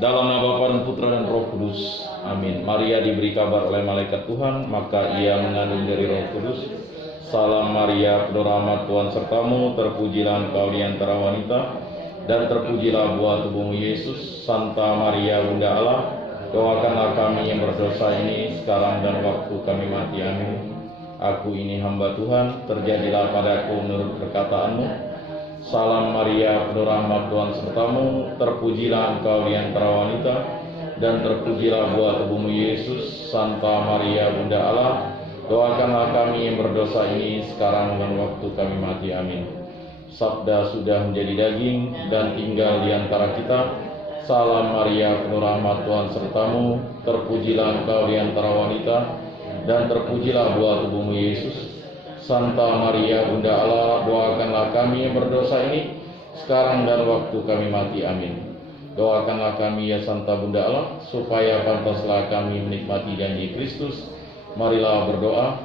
Dalam nama Bapa dan Putra dan Roh Kudus. Amin. Maria diberi kabar oleh malaikat Tuhan, maka ia mengandung dari Roh Kudus. Salam Maria, penuh rahmat, Tuhan sertamu, terpujilah engkau di antara wanita, dan terpujilah buah tubuhmu Yesus. Santa Maria, Bunda Allah, doakanlah kami yang berdosa ini sekarang dan waktu kami mati. Amin. Aku ini hamba Tuhan, terjadilah padaku menurut perkataanmu. Salam Maria, penuh rahmat, Tuhan sertamu, terpujilah engkau di antara wanita, dan terpujilah buah tubuhmu Yesus. Santa Maria, Bunda Allah, doakanlah kami yang berdosa ini sekarang dan waktu kami mati. Amin. Sabda sudah menjadi daging dan tinggal di antara kita. Salam Maria, penuh rahmat, Tuhan sertamu, terpujilah engkau di antara wanita, dan terpujilah buah tubuhmu Yesus. Santa Maria, Bunda Allah, doakanlah kami yang berdosa ini sekarang dan waktu kami mati. Amin. Doakanlah kami ya Santa Bunda Allah, supaya pantaslah kami menikmati janji Kristus. Marilah berdoa.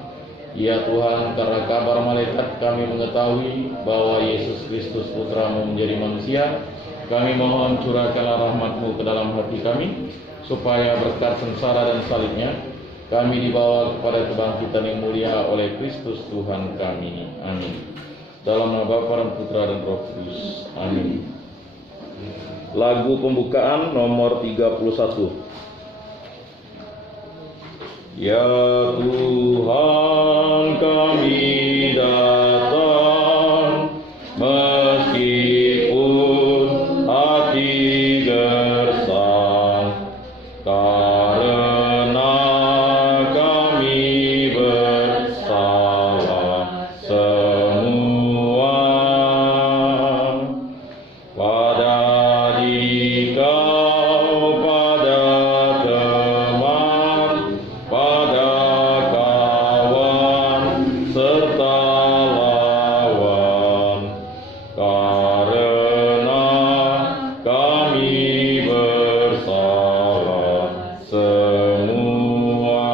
Ya Tuhan, karena kabar malaikat kami mengetahui bahwa Yesus Kristus Putramu menjadi manusia, kami mohon curahkanlah rahmat-Mu ke dalam hati kami, supaya berkat sengsara dan salibnya kami dibawa kepada kebangkitan yang mulia oleh Kristus Tuhan kami. Amin. Dalam nama Bapa dan Putra dan Roh Kudus. Amin. Lagu pembukaan nomor 31. Ya Tuhan, kami datang meskipun hati gersang, karena kami bersalah semua. Pada Dikau, pada teman, pada kawan serta lawan, karena kami bersalah semua.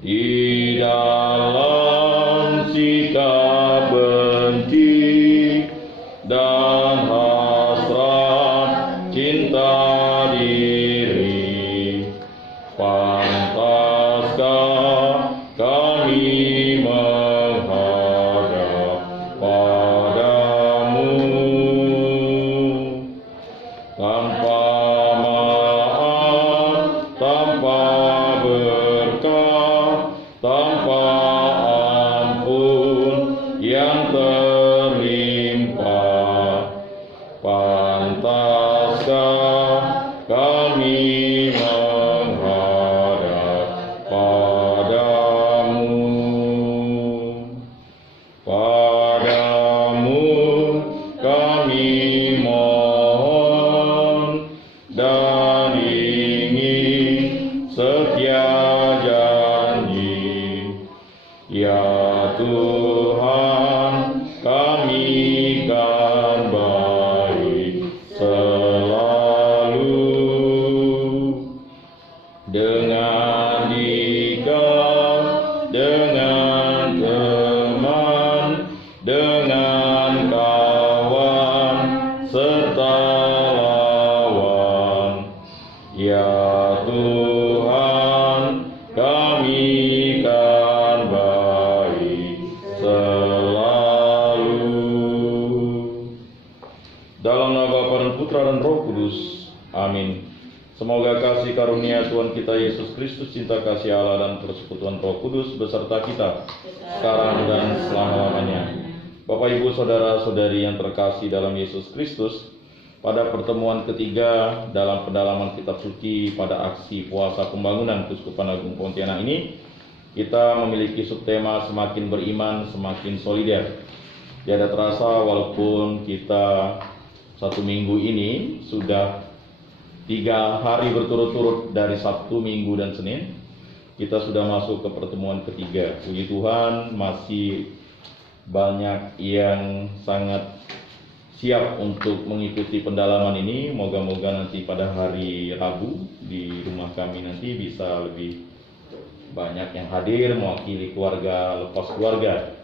Di dalam sikap benci dan hasrat cinta diri, pantaskah kami menghadap padamu? Tanpa maaf, tanpa berkah, tanpa ampun yang terlimpah, pantaskah kami menghadap padamu? Padamu kami mohon dan ingin setia janji. Ya Tuhan, kami kan baik selalu dengan Dikau, dengan teman, dengan kawan serta lawan. Ya Tuhan, kami kan baik selalu. Dalam nama Bapa dan Putra dan Roh Kudus. Amin. Semoga kasih karunia Tuhan kita Yesus Kristus, cinta kasih Allah dan persekutuan Roh Kudus beserta kita sekarang dan selama-lamanya. Bapak, Ibu, Saudara-saudari yang terkasih dalam Yesus Kristus, pada pertemuan ketiga dalam pendalaman kitab suci pada aksi puasa pembangunan Keuskupan Agung Pontianak ini, kita memiliki subtema semakin beriman, semakin solider. Tidak terasa walaupun kita satu minggu ini sudah 3 hari berturut-turut dari Sabtu, Minggu, dan Senin, kita sudah masuk ke pertemuan ketiga. Puji Tuhan, masih banyak yang sangat siap untuk mengikuti pendalaman ini. Moga-moga nanti pada hari Rabu di rumah kami nanti bisa lebih banyak yang hadir mewakili keluarga lepas keluarga.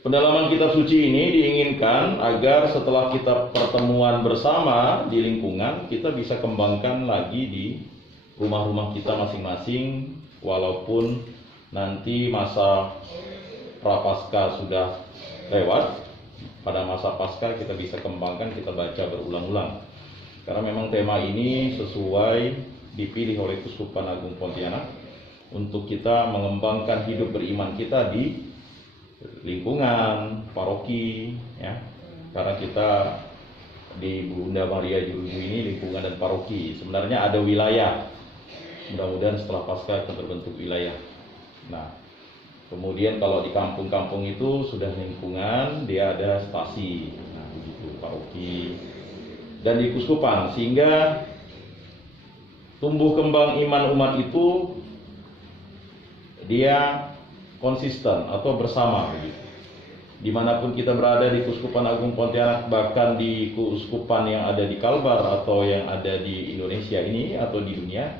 Pendalaman kitab suci ini diinginkan agar setelah kita pertemuan bersama di lingkungan, kita bisa kembangkan lagi di rumah-rumah kita masing-masing, walaupun nanti masa prapaskah sudah lewat. Pada masa Paskah kita bisa kembangkan, kita baca berulang-ulang. Karena memang tema ini sesuai dipilih oleh Kuskupan Agung Pontianak untuk kita mengembangkan hidup beriman kita di lingkungan, paroki, ya. Karena kita di Bunda Maria Juruju ini lingkungan dan paroki. Sebenarnya ada wilayah. Mudah-mudahan setelah Paskah akan terbentuk wilayah. Nah, kemudian kalau di kampung-kampung itu sudah lingkungan, dia ada stasi, nah begitu, paroki, dan di kuskupan, sehingga tumbuh kembang iman umat itu dia konsisten atau bersama begitu. Dimanapun kita berada di Kuskupan Agung Pontianak, bahkan di kuskupan yang ada di Kalbar atau yang ada di Indonesia ini atau di dunia,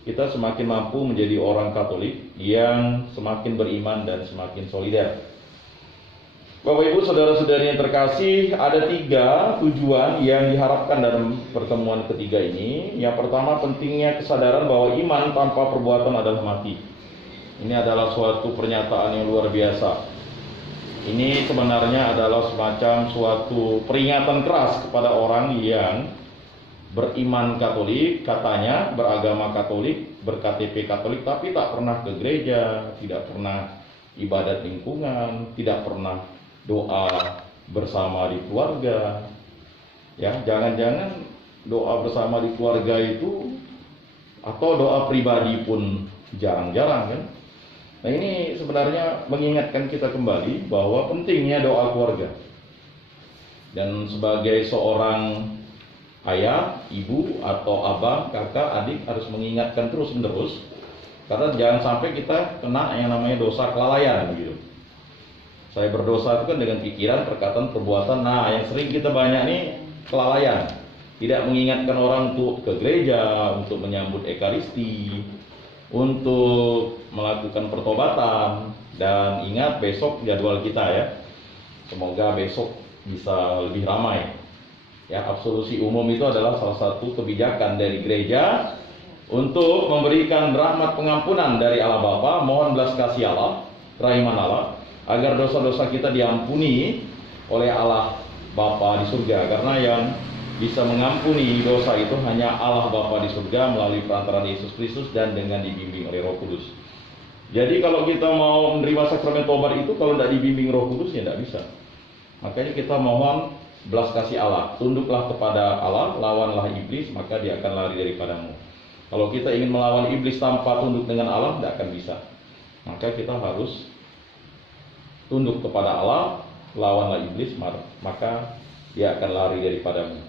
kita semakin mampu menjadi orang Katolik yang semakin beriman dan semakin solider. Bapak Ibu, saudara-saudari yang terkasih, ada 3 tujuan yang diharapkan dalam pertemuan ketiga ini. Yang pertama, pentingnya kesadaran bahwa iman tanpa perbuatan adalah mati. Ini adalah suatu pernyataan yang luar biasa. Ini sebenarnya adalah semacam suatu peringatan keras kepada orang yang beriman Katolik, katanya beragama Katolik, berKTP Katolik, tapi tak pernah ke gereja, tidak pernah ibadat lingkungan, tidak pernah doa bersama di keluarga. Ya, jangan-jangan doa bersama di keluarga itu atau doa pribadi pun jarang-jarang kan. Nah, ini sebenarnya mengingatkan kita kembali bahwa pentingnya doa keluarga. Dan sebagai seorang ayah, ibu, atau abang, kakak, adik harus mengingatkan terus-menerus, karena jangan sampai kita kena yang namanya dosa kelalaian gitu. Saya berdosa itu kan dengan pikiran, perkataan, perbuatan. Nah, yang sering kita banyak nih kelalaian. Tidak mengingatkan orang untuk ke gereja, untuk menyambut Ekaristi, untuk melakukan pertobatan. Dan ingat besok jadwal kita ya. Semoga besok bisa lebih ramai. Ya, absolusi umum itu adalah salah satu kebijakan dari gereja untuk memberikan rahmat pengampunan dari Allah Bapa, mohon belas kasih Allah, kerahiman Allah, agar dosa-dosa kita diampuni oleh Allah Bapa di surga. Karena yang bisa mengampuni dosa itu hanya Allah Bapa di surga melalui perantaraan Yesus Kristus dan dengan dibimbing oleh Roh Kudus. Jadi kalau kita mau menerima sakramen tobat itu kalau tidak dibimbing Roh Kudus ya tidak bisa. Makanya kita mohon belas kasih Allah, tunduklah kepada Allah, lawanlah iblis, maka dia akan lari daripadamu. Kalau kita ingin melawan iblis tanpa tunduk dengan Allah, tidak akan bisa. Maka kita harus tunduk kepada Allah, lawanlah iblis, maka dia akan lari daripadamu.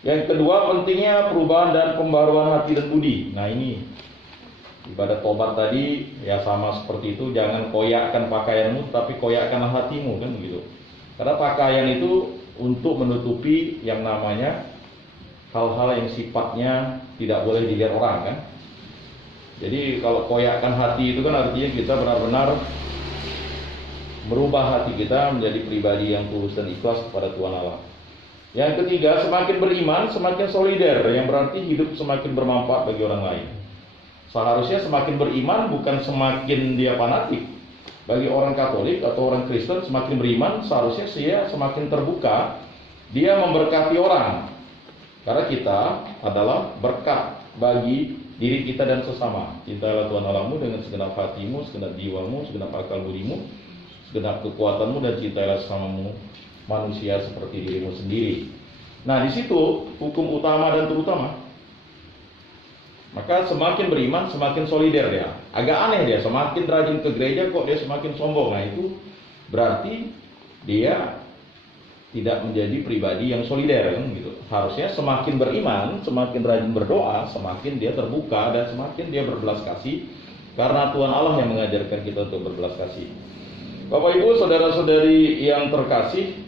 Yang kedua, pentingnya perubahan dan pembaruan hati dan budi. Nah, ini ibadat tobat tadi ya sama seperti itu, jangan koyakkan pakaianmu, tapi koyakkanlah hatimu, kan begitu. Karena pakaian itu untuk menutupi yang namanya hal-hal yang sifatnya tidak boleh dilihat orang, kan. Jadi kalau koyakkan hati itu kan artinya kita benar-benar merubah hati kita menjadi pribadi yang tulus dan ikhlas kepada Tuhan Allah. Yang ketiga, semakin beriman semakin solider, yang berarti hidup semakin bermanfaat bagi orang lain. Seharusnya semakin beriman bukan semakin dia fanatik. Bagi orang Katolik atau orang Kristen, semakin beriman seharusnya dia semakin terbuka, dia memberkati orang. Karena kita adalah berkat bagi diri kita dan sesama. Cintailah Tuhan Allahmu dengan segenap hatimu, segenap jiwamu, segenap akal budimu, segenap kekuatanmu, dan cintailah sesamamu manusia seperti dirimu sendiri. Nah, di situ hukum utama dan terutama. Maka semakin beriman semakin solider dia. Agak aneh dia, semakin rajin ke gereja kok dia semakin sombong. Nah, itu berarti dia tidak menjadi pribadi yang solider, kan gitu. Harusnya semakin beriman, semakin rajin berdoa, semakin dia terbuka dan semakin dia berbelas kasih, karena Tuhan Allah yang mengajarkan kita untuk berbelas kasih. Bapak Ibu, saudara-saudari yang terkasih,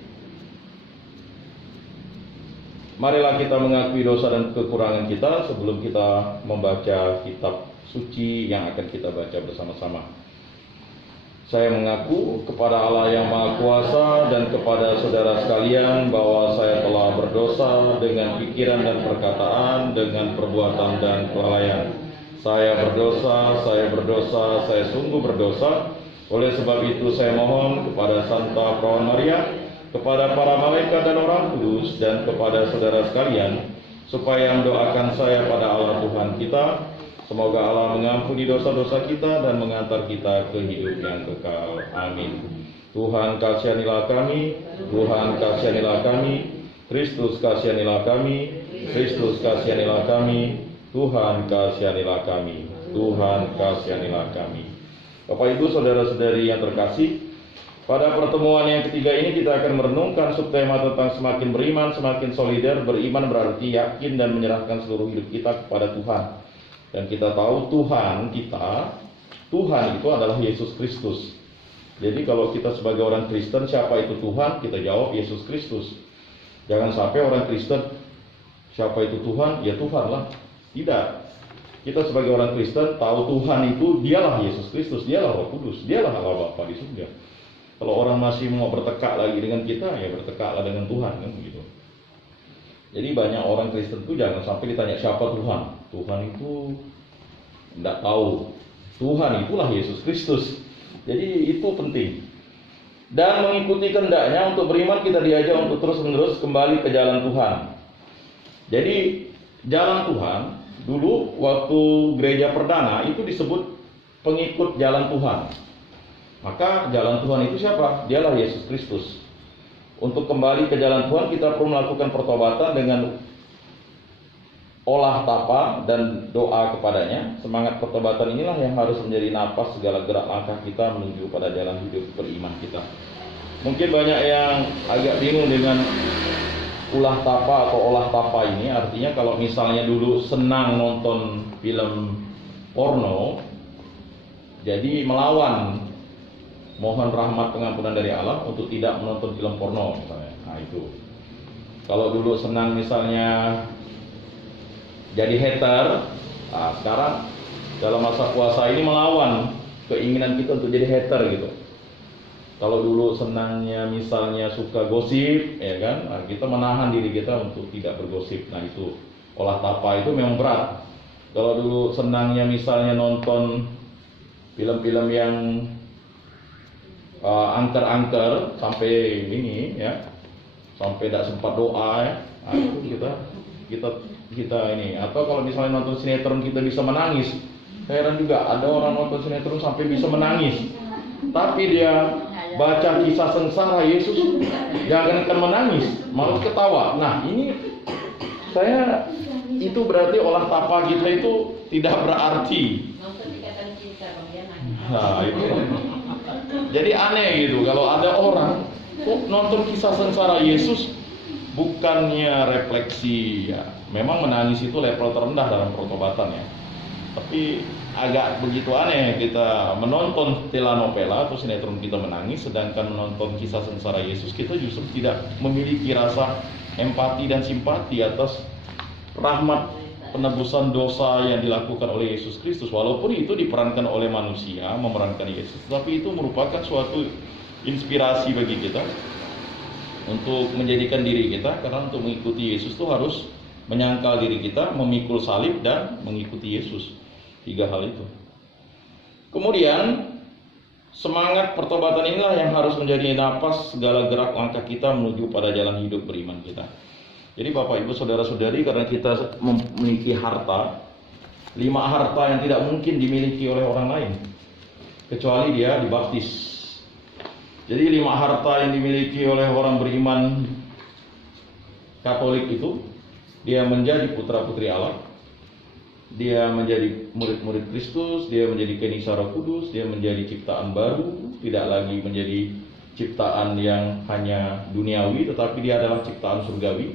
marilah kita mengakui dosa dan kekurangan kita sebelum kita membaca kitab suci yang akan kita baca bersama-sama. Saya mengaku kepada Allah yang Maha Kuasa dan kepada saudara sekalian bahwa saya telah berdosa dengan pikiran dan perkataan, dengan perbuatan dan kelalaian. Saya berdosa, saya sungguh berdosa. Oleh sebab itu saya mohon kepada Santa Perawan Maria, kepada para malaikat dan orang kudus, dan kepada saudara sekalian, supaya mendoakan saya pada Allah Tuhan kita. Semoga Allah mengampuni dosa-dosa kita dan mengantar kita ke hidup yang kekal. Amin. Tuhan kasihanilah kami, Tuhan kasihanilah kami, Kristus kasihanilah kami, Kristus kasihanilah kami, Tuhan kasihanilah kami, Tuhan kasihanilah kami. Bapak Ibu saudara-saudari yang terkasih, pada pertemuan yang ketiga ini kita akan merenungkan subtema tentang semakin beriman, semakin solider. Beriman berarti yakin dan menyerahkan seluruh hidup kita kepada Tuhan. Dan kita tahu Tuhan itu adalah Yesus Kristus. Jadi kalau kita sebagai orang Kristen, siapa itu Tuhan? Kita jawab Yesus Kristus. Jangan sampai orang Kristen, siapa itu Tuhan? Ya Tuhan lah. Tidak. Kita sebagai orang Kristen tahu Tuhan itu dialah Yesus Kristus, dialah Roh Kudus, dialah Allah Bapa di surga. Kalau orang masih mau bertekak lagi dengan kita, ya bertekaklah dengan Tuhan, kan begitu. Jadi banyak orang Kristen itu jangan sampai ditanya siapa Tuhan. Tuhan itu tidak tahu. Tuhan itulah Yesus Kristus. Jadi itu penting. Dan mengikuti kehendaknya untuk beriman, kita diajak untuk terus-menerus kembali ke jalan Tuhan. Jadi jalan Tuhan dulu waktu gereja perdana itu disebut pengikut jalan Tuhan. Maka jalan Tuhan itu siapa? Dialah Yesus Kristus. Untuk kembali ke jalan Tuhan kita perlu melakukan pertobatan dengan olah tapa dan doa kepadanya. Semangat pertobatan inilah yang harus menjadi napas segala gerak langkah kita menuju pada jalan hidup beriman kita. Mungkin banyak yang agak bingung dengan ulah tapa atau olah tapa ini. Artinya kalau misalnya dulu senang nonton film porno, jadi melawan mohon rahmat pengampunan dari Allah untuk tidak menonton film porno misalnya. Nah itu. Kalau dulu senang misalnya jadi hater, nah sekarang dalam masa puasa ini melawan keinginan kita untuk jadi hater gitu. Kalau dulu senangnya misalnya suka gosip, ya kan, nah, kita menahan diri kita untuk tidak bergosip. Nah itu olah tapa itu memang berat. Kalau dulu senangnya misalnya nonton film-film yang angker-angker sampai ini ya, sampai tidak sempat doa ya, nah, itu kita ini. Atau kalau misalnya nonton sinetron kita bisa menangis. Heran juga ada orang nonton sinetron sampai bisa menangis, tapi dia baca kisah sengsara Yesus jangankan menangis malah ketawa. Nah ini saya itu berarti olah tapa kita itu tidak berarti. Nah itu jadi aneh gitu kalau ada orang kok nonton kisah sengsara Yesus bukannya refleksi ya. Memang menangis itu level terendah dalam pertobatan ya. Tapi agak begitu aneh kita menonton telenovela atau sinetron kita menangis, sedangkan menonton kisah sengsara Yesus kita justru tidak memiliki rasa empati dan simpati atas rahmat penebusan dosa yang dilakukan oleh Yesus Kristus. Walaupun itu diperankan oleh manusia, memerankan Yesus, tapi itu merupakan suatu inspirasi bagi kita untuk menjadikan diri kita, karena untuk mengikuti Yesus itu harus menyangkal diri kita, memikul salib dan mengikuti Yesus. 3 hal itu. Kemudian semangat pertobatan inilah yang harus menjadi napas segala gerak langkah kita menuju pada jalan hidup beriman kita. Jadi Bapak Ibu Saudara-saudari, karena kita memiliki harta, 5 harta yang tidak mungkin dimiliki oleh orang lain kecuali dia dibaptis. Jadi 5 harta yang dimiliki oleh orang beriman Katolik itu, dia menjadi putra-putri Allah, dia menjadi murid-murid Kristus, dia menjadi Kenisa Roh Kudus, dia menjadi ciptaan baru, tidak lagi menjadi ciptaan yang hanya duniawi, tetapi dia adalah ciptaan surgawi,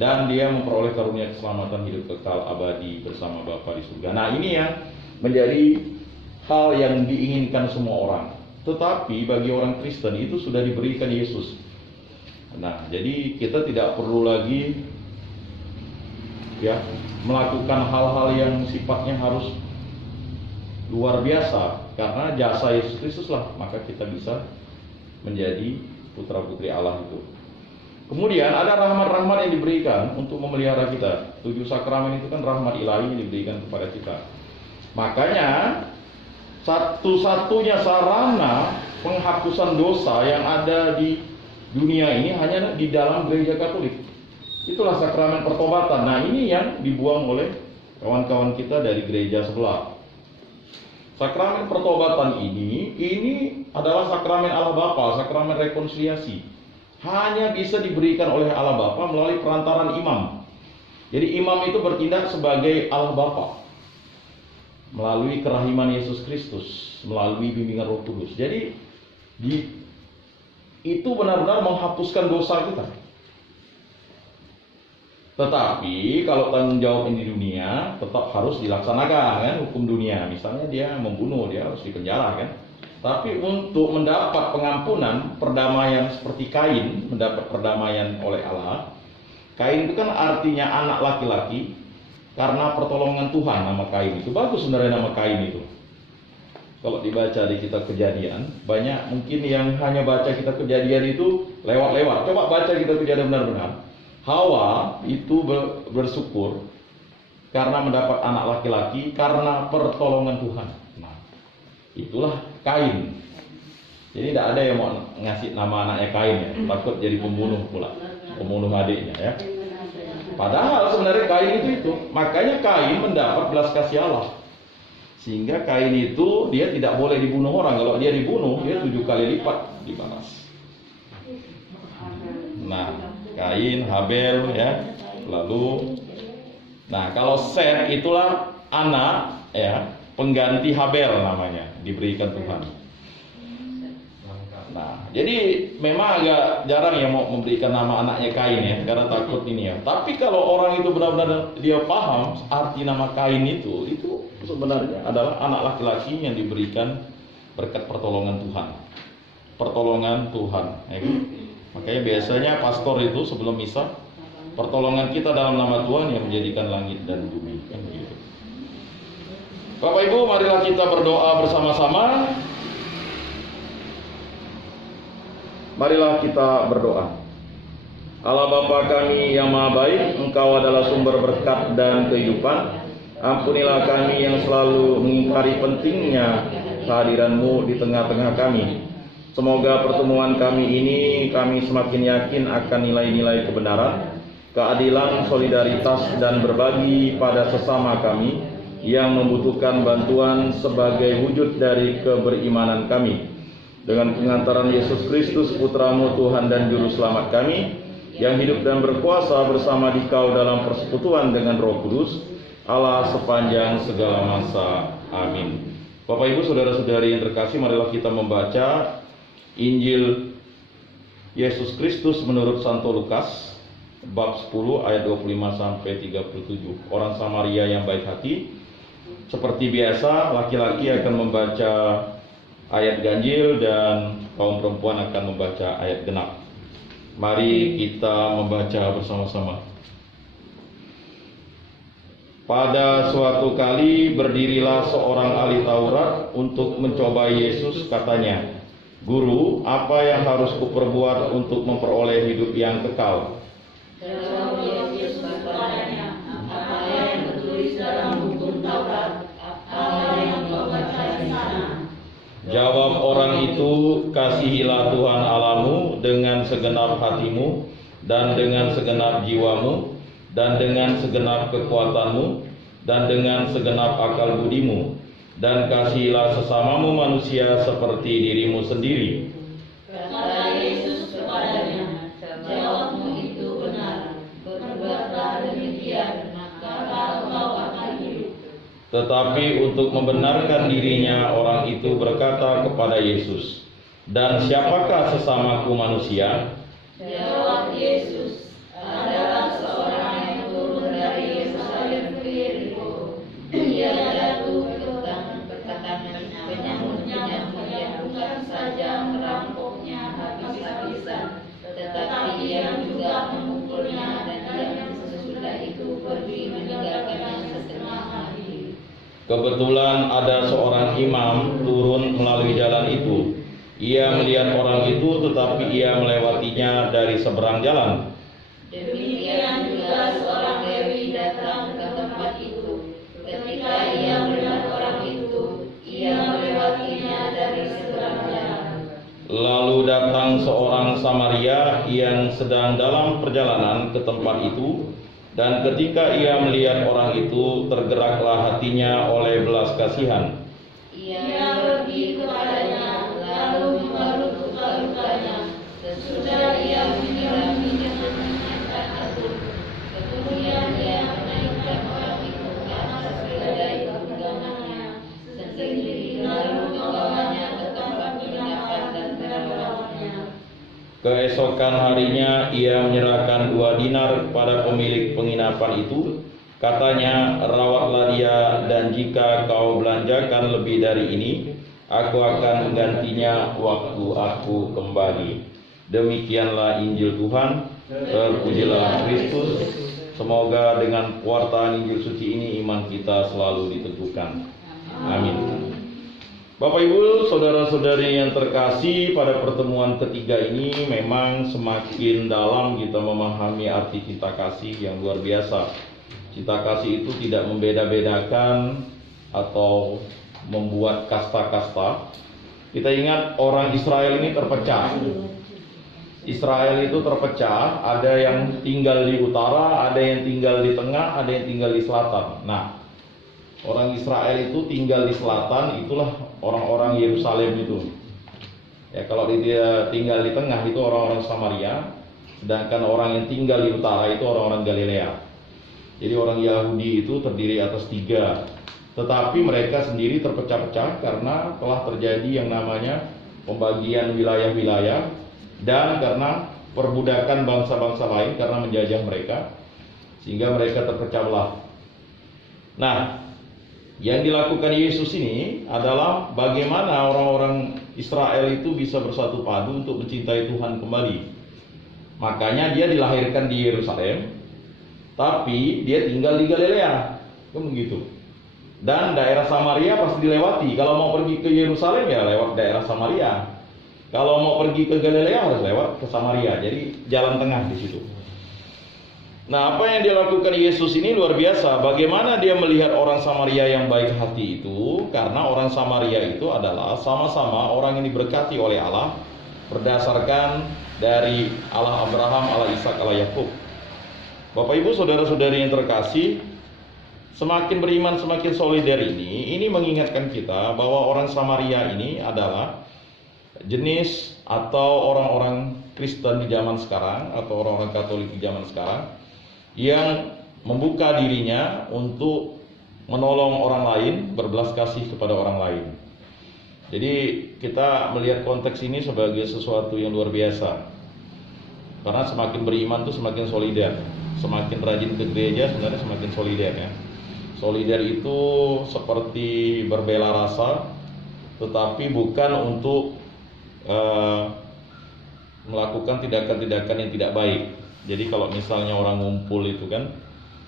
dan dia memperoleh karunia keselamatan hidup kekal abadi bersama Bapa di surga. Nah ini yang menjadi hal yang diinginkan semua orang. Tetapi bagi orang Kristen itu sudah diberikan Yesus. Nah jadi kita tidak perlu lagi ya melakukan hal-hal yang sifatnya harus luar biasa, karena jasa Yesus Kristus lah maka kita bisa menjadi putra-putri Allah itu. Kemudian ada rahmat-rahmat yang diberikan untuk memelihara kita. 7 sakramen itu kan rahmat ilahi yang diberikan kepada kita. Makanya satu-satunya sarana penghapusan dosa yang ada di dunia ini hanya di dalam gereja Katolik. Itulah sakramen pertobatan. Nah, ini yang dibuang oleh kawan-kawan kita dari gereja sebelah. Sakramen pertobatan ini adalah sakramen Allah Bapa, sakramen rekonsiliasi. Hanya bisa diberikan oleh Allah Bapa melalui perantaran imam. Jadi imam itu bertindak sebagai Allah Bapa melalui kerahiman Yesus Kristus, melalui bimbingan Roh Kudus. Jadi itu benar-benar menghapuskan dosa kita. Tetapi kalau tanggung jawab ini di dunia tetap harus dilaksanakan kan, hukum dunia. Misalnya dia membunuh, dia harus dipenjara kan. Tapi untuk mendapat pengampunan, perdamaian seperti Kain mendapat perdamaian oleh Allah. Kain itu kan artinya anak laki-laki, karena pertolongan Tuhan nama Kain itu. Bagus sebenarnya nama Kain itu. Kalau dibaca di kitab Kejadian, banyak mungkin yang hanya baca kitab Kejadian itu lewat-lewat. Coba baca kitab Kejadian benar-benar. Hawa itu bersyukur karena mendapat anak laki-laki karena pertolongan Tuhan. Nah, itulah Kain. Jadi tidak ada yang mau ngasih nama anaknya Kain ya, takut jadi pembunuh pula, pembunuh adiknya ya. Padahal sebenarnya Kain itu. Makanya Kain mendapat belas kasih Allah. Sehingga Kain itu dia tidak boleh dibunuh orang. Kalau dia dibunuh, dia 7 kali lipat dibalas. Nah, Kain, Habel ya. Lalu kalau Set itulah anak ya, pengganti Habel namanya, diberikan Tuhan. Nah, jadi memang agak jarang ya mau memberikan nama anaknya Kain ya, karena takut ini ya. Tapi kalau orang itu benar-benar dia paham arti nama Kain itu sebenarnya adalah anak laki-laki yang diberikan berkat pertolongan Tuhan. Pertolongan Tuhan ya. Makanya biasanya pastor itu sebelum misa, pertolongan kita dalam nama Tuhan yang menjadikan langit dan bumi kan begitu. Bapak Ibu, marilah kita berdoa bersama-sama. Marilah kita berdoa. Allah Bapa kami yang Maha Baik, Engkau adalah sumber berkat dan kehidupan. Ampunilah kami yang selalu mengingkari pentingnya kehadiran-Mu di tengah-tengah kami. Semoga pertemuan kami ini kami semakin yakin akan nilai-nilai kebenaran, keadilan, solidaritas, dan berbagi pada sesama kami yang membutuhkan bantuan sebagai wujud dari keberimanan kami. Dengan pengantaran Yesus Kristus, Putra-Mu, Tuhan dan Juru Selamat kami, yang hidup dan berkuasa bersama Dikau dalam persekutuan dengan Roh Kudus, Allah sepanjang segala masa. Amin. Bapak Ibu, saudara-saudari yang terkasih, marilah kita membaca Injil Yesus Kristus menurut Santo Lukas bab 10 ayat 25 sampai 37. Orang Samaria yang baik hati. Seperti biasa, laki-laki akan membaca ayat ganjil dan kaum perempuan akan membaca ayat genap. Mari kita membaca bersama-sama. Pada suatu kali berdirilah seorang ahli Taurat untuk mencoba Yesus, katanya, "Guru, apa yang harus kuperbuat untuk memperoleh hidup yang kekal?" Jawab Yesus kepadanya, "Apa yang tertulis dalam hukum Taurat? Apa yang kau baca di sana?" Jawab orang itu, "Kasihilah Tuhan Allahmu dengan segenap hatimu, dan dengan segenap jiwamu, dan dengan segenap kekuatanmu, dan dengan segenap akal budimu, dan kasihilah sesamamu manusia seperti dirimu sendiri." Kata Yesus kepadanya, "Jawabmu itu benar. Berbuatlah demikian, maka kau akan hidup." Tetapi untuk membenarkan dirinya, orang itu berkata kepada Yesus, "Dan siapakah sesamaku manusia?" Jawab Yesus, "Adalah seorang yang turun dari Yerusalem ke Yeriko. Dia jatuh ke tangan penyamut-nyamut yang bukan saja merampoknya habis-habisan, tetapi yang juga memukulnya, dan yang sesudah itu pergi meninggalkannya setengah mati." Kebetulan ada seorang imam turun melalui jalan itu. Ia melihat orang itu, tetapi ia melewatinya dari seberang jalan. Demikian juga seorang Lewi datang ke tempat itu. Ketika ia melihat orang itu, ia melewatinya dari seberang jalan. Lalu datang seorang Samaria yang sedang dalam perjalanan ke tempat itu, dan ketika ia melihat orang itu, tergeraklah hatinya oleh belas kasihan. Ia pergi kepadanya, lalu membalut luka-lukanya. Sesudah ia menyiraminya dengan asur, kemudian ia menaikkan orang itu ke atas keledai tunggangannya sendiri, lalu membawanya ke tempat penginapan dan merawatnya. Keesokan harinya ia menyerahkan 2 dinar kepada pemilik penginapan itu. Katanya, rawatlah dia, dan jika kau belanjakan lebih dari ini, aku akan menggantinya waktu aku kembali. Demikianlah Injil Tuhan. Terpujilah Kristus. Semoga dengan pewartaan Injil suci ini iman kita selalu diteguhkan. Amin. Bapak Ibu, saudara-saudari yang terkasih, pada pertemuan ketiga ini memang semakin dalam kita memahami arti cinta kasih yang luar biasa. Cinta kasih itu tidak membeda-bedakan atau membuat kasta-kasta. Kita ingat orang Israel ini terpecah. Israel itu terpecah, ada yang tinggal di utara, ada yang tinggal di tengah, ada yang tinggal di selatan. Nah, orang Israel itu tinggal di selatan, itulah orang-orang Yerusalem itu. Ya, kalau dia tinggal di tengah itu orang-orang Samaria, sedangkan orang yang tinggal di utara itu orang-orang Galilea. Jadi orang Yahudi itu terdiri atas 3, tetapi mereka sendiri terpecah-pecah karena telah terjadi yang namanya pembagian wilayah-wilayah dan karena perbudakan bangsa-bangsa lain karena menjajah mereka, sehingga mereka terpecah belah. Nah, yang dilakukan Yesus ini adalah bagaimana orang-orang Israel itu bisa bersatu padu untuk mencintai Tuhan kembali. Makanya dia dilahirkan di Yerusalem, tapi dia tinggal di Galilea, kan begitu. Dan daerah Samaria pasti dilewati. Kalau mau pergi ke Yerusalem ya lewat daerah Samaria. Kalau mau pergi ke Galilea harus lewat ke Samaria. Jadi jalan tengah di situ. Nah, apa yang dilakukan Yesus ini luar biasa. Bagaimana dia melihat orang Samaria yang baik hati itu? Karena orang Samaria itu adalah sama-sama orang yang diberkati oleh Allah berdasarkan dari Allah Abraham, Allah Ishak, Allah Yakub. Bapak Ibu, saudara-saudari yang terkasih, semakin beriman semakin solider ini mengingatkan kita bahwa orang Samaria ini adalah jenis atau orang-orang Kristen di zaman sekarang atau orang-orang Katolik di zaman sekarang yang membuka dirinya untuk menolong orang lain, berbelas kasih kepada orang lain. Jadi kita melihat konteks ini sebagai sesuatu yang luar biasa. Karena semakin beriman tuh semakin solider. Semakin rajin ke gereja sebenarnya semakin solider ya. Solider itu seperti berbela rasa, tetapi bukan untuk melakukan tindakan-tindakan yang tidak baik. Jadi kalau misalnya orang ngumpul itu kan,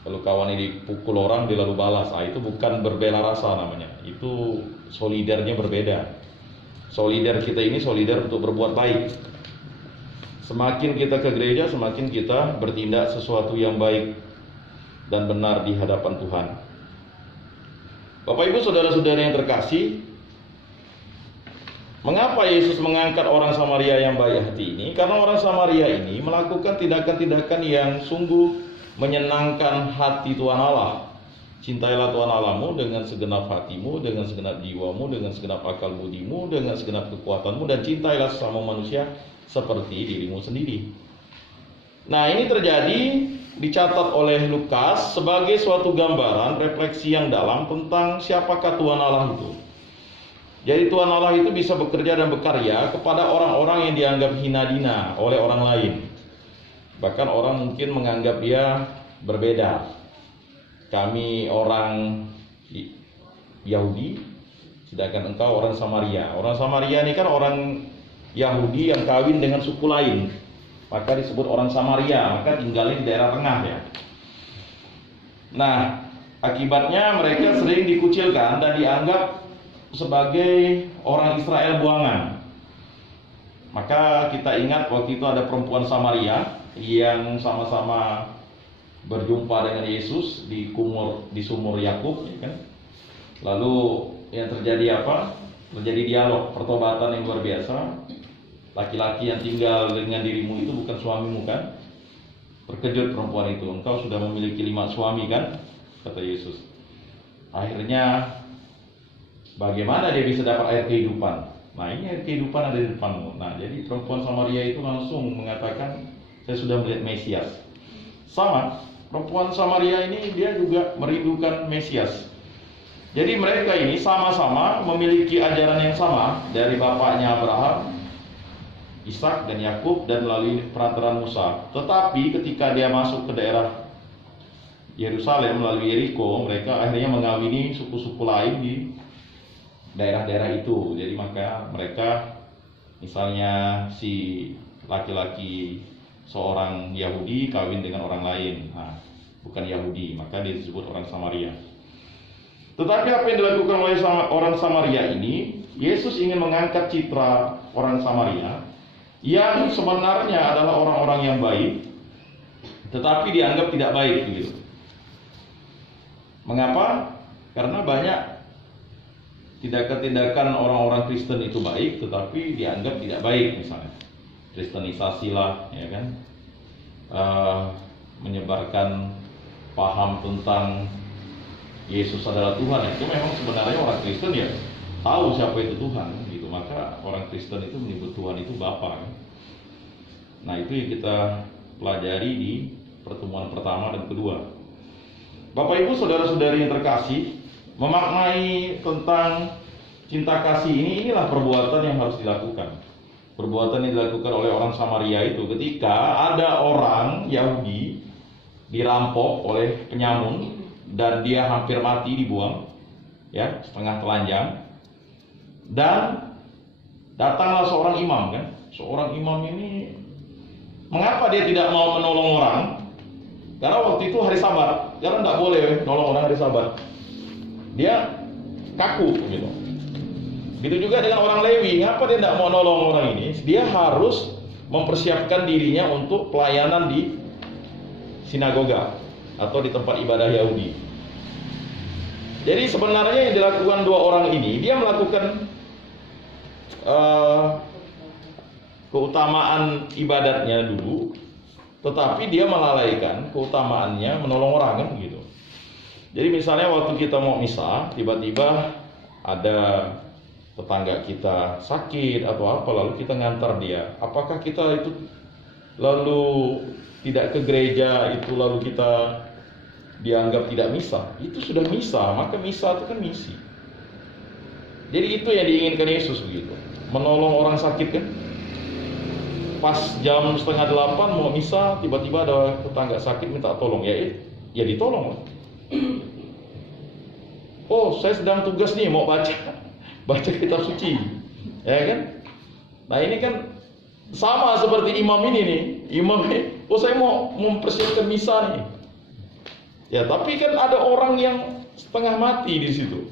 kalau kawannya dipukul orang dia lalu balas, itu bukan berbela rasa namanya. Itu solidernya berbeda. Solider kita ini solider untuk berbuat baik. Semakin kita ke gereja, semakin kita bertindak sesuatu yang baik dan benar di hadapan Tuhan. Bapak Ibu, saudara-saudara yang terkasih, mengapa Yesus mengangkat orang Samaria yang baik hati ini? Karena orang Samaria ini melakukan tindakan-tindakan yang sungguh menyenangkan hati Tuhan Allah. Cintailah Tuhan Allahmu dengan segenap hatimu, dengan segenap jiwamu, dengan segenap akal budimu, dengan segenap kekuatanmu, dan cintailah sesama manusia seperti dirimu sendiri. Nah, ini terjadi dicatat oleh Lukas sebagai suatu gambaran refleksi yang dalam tentang siapakah Tuhan Allah itu. Jadi Tuhan Allah itu bisa bekerja dan berkarya kepada orang-orang yang dianggap hina dina oleh orang lain. Bahkan orang mungkin menganggap dia berbeda. Kami orang Yahudi, sedangkan engkau orang Samaria. Orang Samaria ini kan orang Yahudi yang kawin dengan suku lain, maka disebut orang Samaria, maka tinggalnya di daerah tengah ya. Nah, Akibatnya mereka sering dikucilkan dan dianggap sebagai orang Israel buangan. Maka kita ingat waktu itu ada perempuan Samaria yang sama-sama berjumpa dengan Yesus di sumur Yakub, ya kan? Lalu yang terjadi apa? Terjadi dialog, pertobatan yang luar biasa. Laki-laki yang tinggal dengan dirimu itu bukan suamimu kan? Terkejut perempuan itu, engkau sudah memiliki 5 suami kan? Kata Yesus. Akhirnya bagaimana dia bisa dapat air kehidupan? Nah, ini air kehidupan ada di depanmu. Nah, jadi perempuan Samaria itu langsung mengatakan, saya sudah melihat Mesias. Sama, perempuan Samaria ini dia juga merindukan Mesias. Jadi mereka ini sama-sama memiliki ajaran yang sama dari bapaknya Abraham, Ishak dan Yakub, dan melalui perantaraan Musa. Tetapi ketika dia masuk ke daerah Yerusalem melalui Yeriko, mereka akhirnya mengawini suku-suku lain di daerah-daerah itu. Jadi maka mereka, misalnya si laki-laki seorang Yahudi kawin dengan orang lain, nah, bukan Yahudi, maka dia disebut orang Samaria. Tetapi apa yang dilakukan oleh orang Samaria ini, Yesus ingin mengangkat citra orang Samaria yang sebenarnya adalah orang-orang yang baik, tetapi dianggap tidak baik begitu. Mengapa? Karena banyak tindakan orang-orang Kristen itu baik, tetapi dianggap tidak baik, misalnya Kristenisasi lah, ya kan, menyebarkan paham tentang Yesus adalah Tuhan. Itu memang sebenarnya orang Kristen ya tahu siapa itu Tuhan, gitu. Maka orang Kristen itu menyebut Tuhan itu Bapa. Kan? Nah, itu yang kita pelajari di pertemuan pertama dan kedua. Bapak Ibu saudara-saudari yang terkasih, memaknai tentang cinta kasih ini, inilah perbuatan yang harus dilakukan. Perbuatan yang dilakukan oleh orang Samaria itu ketika ada orang Yahudi dirampok oleh penyamun dan dia hampir mati, dibuang, ya, setengah telanjang. Dan datanglah seorang imam, kan? Seorang imam ini, mengapa dia tidak mau menolong orang? Karena waktu itu hari Sabat, karena tidak boleh nolong orang hari Sabat. Dia kaku, gitu. Begitu juga dengan orang Lewi, ngapa dia tidak mau nolong orang ini? Dia harus mempersiapkan dirinya untuk pelayanan di sinagoga atau di tempat ibadah Yahudi. Jadi sebenarnya yang dilakukan dua orang ini, dia melakukan keutamaan ibadatnya dulu, tetapi dia melalaikan keutamaannya menolong orang, kan gitu. Jadi misalnya waktu kita mau misa, tiba-tiba ada tetangga kita sakit atau apa, lalu kita ngantar dia. Apakah kita itu lalu tidak ke gereja, itu lalu kita dianggap tidak misa? Itu sudah misa, maka misa itu kan misi. Jadi itu yang diinginkan Yesus begitu. Menolong orang sakit, kan. Pas jam 7:30 mau misa, tiba-tiba ada tetangga sakit minta tolong, ya ditolong. Oh, saya sedang tugas nih, mau baca kitab suci, ya kan? Nah, ini kan sama seperti imam ini nih. Imam ini, oh saya mau mempersiapkan misa nih. Ya, tapi kan ada orang yang setengah mati di situ.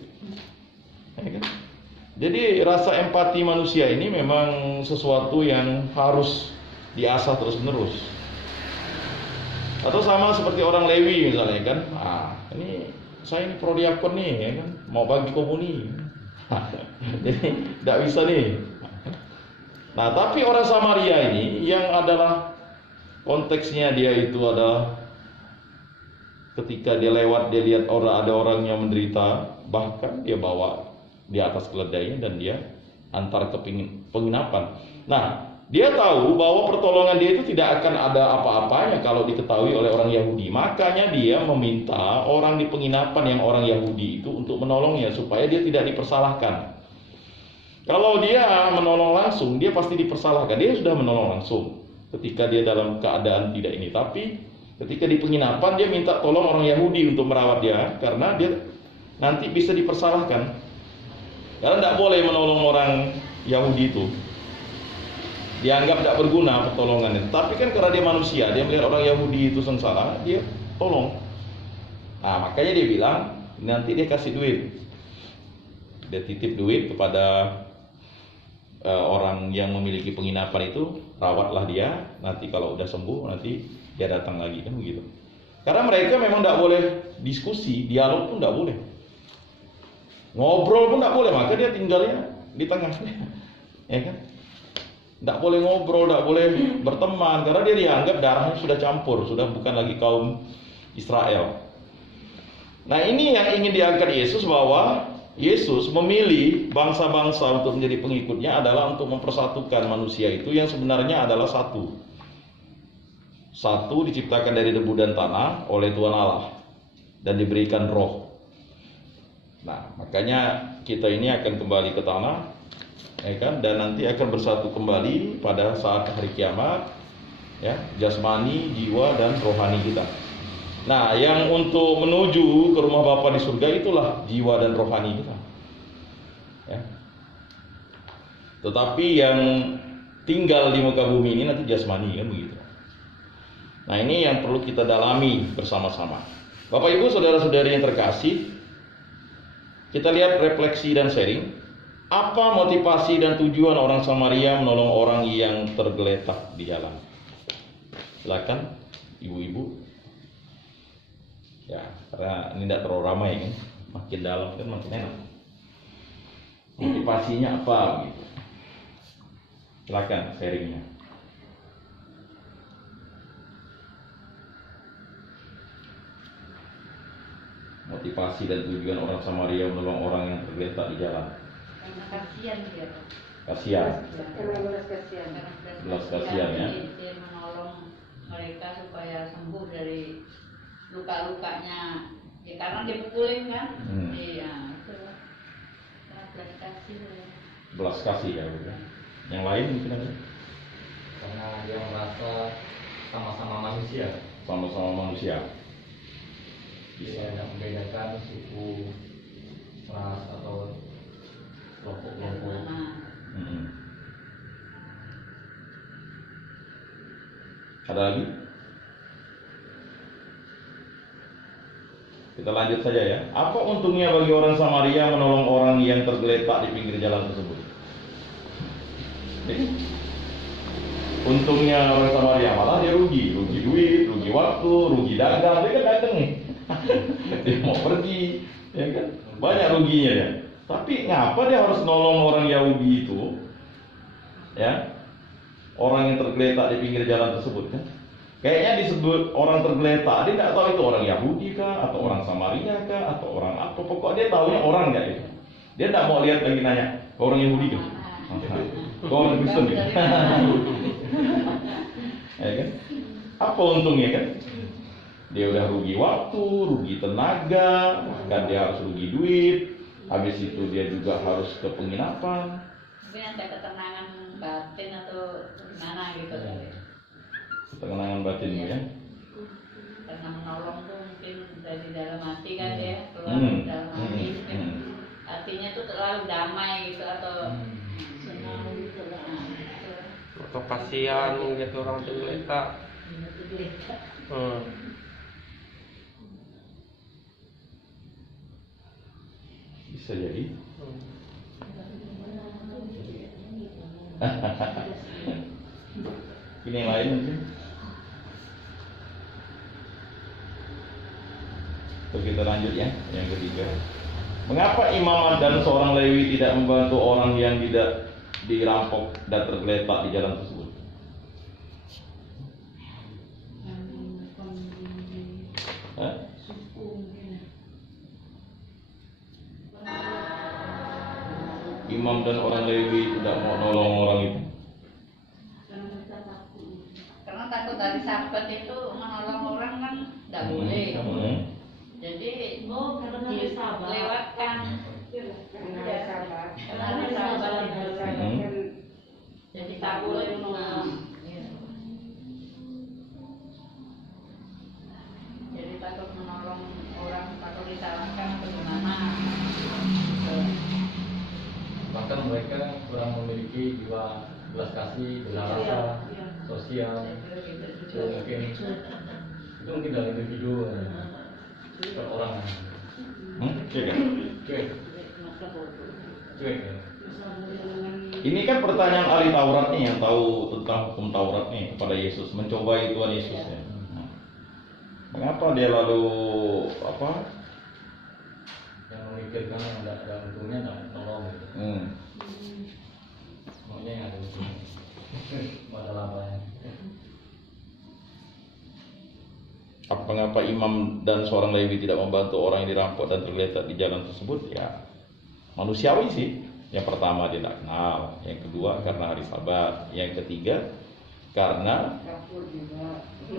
Ya kan? Jadi rasa empati manusia ini memang sesuatu yang harus diasah terus-menerus. Atau sama seperti orang Lewi misalnya, kan? Ini saya ini prodiakon nih, ya kan? Mau bagi komuni. Jadi tidak bisa nih. Nah, tapi orang Samaria ini yang adalah konteksnya, dia itu adalah ketika dia lewat, dia lihat ada orang yang menderita, bahkan dia bawa di atas keledainya dan dia antar ke penginapan. Nah, dia tahu bahwa pertolongan dia itu tidak akan ada apa-apanya kalau diketahui oleh orang Yahudi. Makanya dia meminta orang di penginapan yang orang Yahudi itu untuk menolongnya supaya dia tidak dipersalahkan. Kalau dia menolong langsung, dia pasti dipersalahkan. Dia sudah menolong langsung ketika dia dalam keadaan tidak ini. Tapi ketika di penginapan, dia minta tolong orang Yahudi untuk merawat dia, karena dia nanti bisa dipersalahkan. Karena tidak boleh menolong orang Yahudi itu, dianggap tidak berguna pertolongannya. Tapi kan karena dia manusia, dia melihat orang Yahudi itu sengsara, dia tolong. Nah, makanya dia bilang nanti dia kasih duit. Dia titip duit kepada orang yang memiliki penginapan itu, rawatlah dia, nanti kalau udah sembuh nanti dia datang lagi, kan begitu. Karena mereka memang tidak boleh diskusi, dialog pun tidak boleh, ngobrol pun tidak boleh, maka dia tinggalnya di tengah, ya kan? Tidak boleh ngobrol, tidak boleh berteman, karena dia dianggap darahnya sudah campur, sudah bukan lagi kaum Israel. Nah, ini yang ingin diangkat Yesus, bahwa Yesus memilih bangsa-bangsa untuk menjadi pengikutnya adalah untuk mempersatukan manusia itu yang sebenarnya adalah satu. Satu, diciptakan dari debu dan tanah oleh Tuhan Allah dan diberikan roh. Nah, makanya kita ini akan kembali ke tanah, ya kan, dan nanti akan bersatu kembali pada saat hari kiamat, ya, jasmani, jiwa dan rohani kita. Nah, yang untuk menuju ke rumah Bapa di surga itulah jiwa dan rohani kita, ya. Tetapi yang tinggal di muka bumi ini nanti jasmani, kan begitu. Nah, ini yang perlu kita dalami bersama-sama. Bapak Ibu saudara-saudari yang terkasih, kita lihat refleksi dan sharing. Apa motivasi dan tujuan orang Samaria menolong orang yang tergeletak di jalan? Silakan ibu-ibu. Ya, karena ini tidak terlalu ramai kan, makin dalam kan makin enak. Motivasinya apa gitu? Silakan sharingnya. Motivasi dan tujuan orang Samaria menolong orang yang tergeletak di jalan. Karena kasihan dia. Kasihan. Karena belas kasihan. Belas kasihan, ya. Dia menolong mereka supaya sembuh dari luka-lukanya. Ya, karena dia pukulin kan. Iya, itu. Karena belas kasih. Belas kasih ya, Bu. Yang lain mungkin ada? Karena dia merasa sama-sama manusia. Sama-sama manusia. Dia tidak membedakan suku, ras atau kelompok-kelompok. Ada lagi? Kita lanjut saja ya. Apa untungnya bagi orang Samaria menolong orang yang tergeletak di pinggir jalan tersebut? Untungnya orang Samaria malah dia rugi duit, rugi waktu, rugi dagang. Dia kan dagang nih, dia mau pergi, ya kan, banyak ruginya ya. Tapi ngapa dia harus nolong orang Yahudi itu, ya, orang yang tergeletak di pinggir jalan tersebut kan? Kayaknya disebut orang tergeletak, dia tidak tahu itu orang Yahudi kah, atau orang Samaria kah, atau orang apa. Pokoknya dia tahunya orang nggak itu. Dia tidak mau lihat lagi nanya, orang Yahudi kan? Orang Kristen kan? Ya kan? Apa untungnya kan? Dia udah rugi waktu, rugi tenaga, bahkan dia harus rugi duit. Habis itu dia juga harus ke penginapan. Mungkin ada ketenangan batin atau gimana gitu kali. Ketenangan batin ya. Karena menolong tuh mungkin dari dalam hati kan ya, keluar dari dalam hati. Artinya tuh terlalu damai gitu atau senang gitu lah. Atau kasihan ngeliat orang tergeletak. Bisa jadi. Ini yang lain mungkin. Oke, kita lanjut ya, yang ketiga. Mengapa imam dan seorang Lewi tidak membantu orang yang tidak dirampok dan tergeletak di jalan tersebut? Hah? Imam dan orang Lewi tidak mau nolong orang itu. Karena takut hari Sabat itu menolong orang kan tidak boleh. Jadi dilewatkan. Karena ada sabar. Karena hari Sabat itu. Jadi tak boleh menolong. Jadi takut menolong orang, takut disalahkan atau gimana. Bahkan mereka kurang memiliki jiwa belas kasih, belas rasa, sosial. Itu mungkin dari individu. Kalau Ya kan? Cuek. Cuek ya. Ini kan pertanyaan ahli Taurat nih yang tahu tentang hukum Taurat nih kepada Yesus, mencobai Tuhan Yesus ya. Mengapa dia lalu Yang memikirkan yang ada untungnya nggak nolong gitu. Maunya yang ada untungnya. Ada labanya. Mengapa imam dan seorang Lewi tidak membantu orang yang dirampok dan tergeletak di jalan tersebut? Ya manusiawi sih. Yang pertama dia tidak kenal, yang kedua karena hari Sabat, yang ketiga karena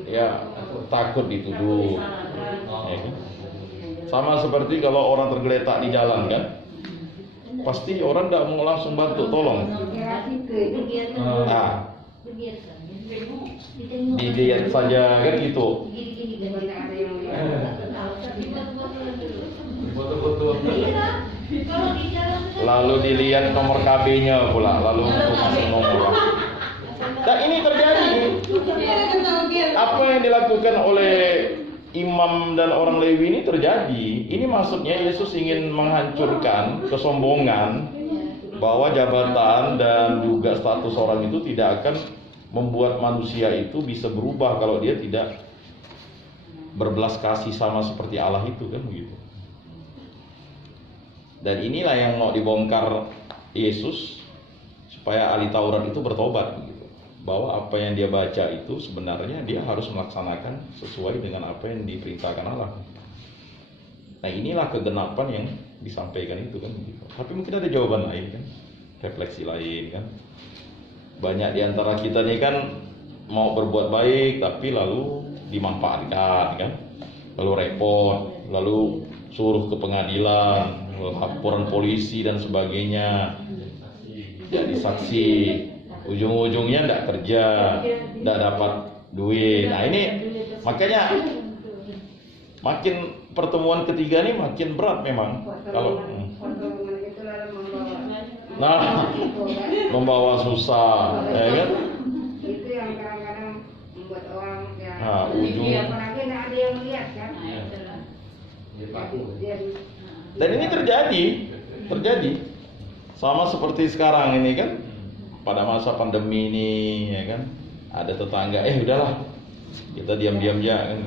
ya takut dituduh. Ya kan? Sama seperti kalau orang tergeletak di jalan kan, pasti orang tidak mau langsung bantu tolong. Nah, dilihat saja kan gitu. Foto-foto. Lalu dilihat nomor KB-nya pula, lalu untuk masuk nomor. Dan ini terjadi. Apa yang dilakukan oleh imam dan orang Lewi ini terjadi. Ini maksudnya Yesus ingin menghancurkan kesombongan bahwa jabatan dan juga status orang itu tidak akan membuat manusia itu bisa berubah kalau dia tidak berbelas kasih sama seperti Allah itu kan begitu. Dan inilah yang mau dibongkar Yesus supaya ahli Taurat itu bertobat begitu. Bahwa apa yang dia baca itu sebenarnya dia harus melaksanakan sesuai dengan apa yang diperintahkan Allah. Nah inilah kegenapan yang disampaikan itu kan begitu. Tapi mungkin ada jawaban lain kan, refleksi lain kan. Banyak di antara kita nih kan mau berbuat baik tapi lalu dimanfaatkan kan, lalu repot, lalu suruh ke pengadilan, laporan polisi dan sebagainya, jadi saksi, ujung-ujungnya tidak kerja, tidak dapat duit. Nah ini makanya makin pertemuan ketiga ini makin berat memang kalau membawa susah, ya kan? Itu yang kadang-kadang membuat orang ya. Ujung. Apalagi nggak ada yang lihat kan. Dan ini terjadi sama seperti sekarang ini kan, pada masa pandemi ini ya kan, ada tetangga udahlah kita diam-diam aja kan.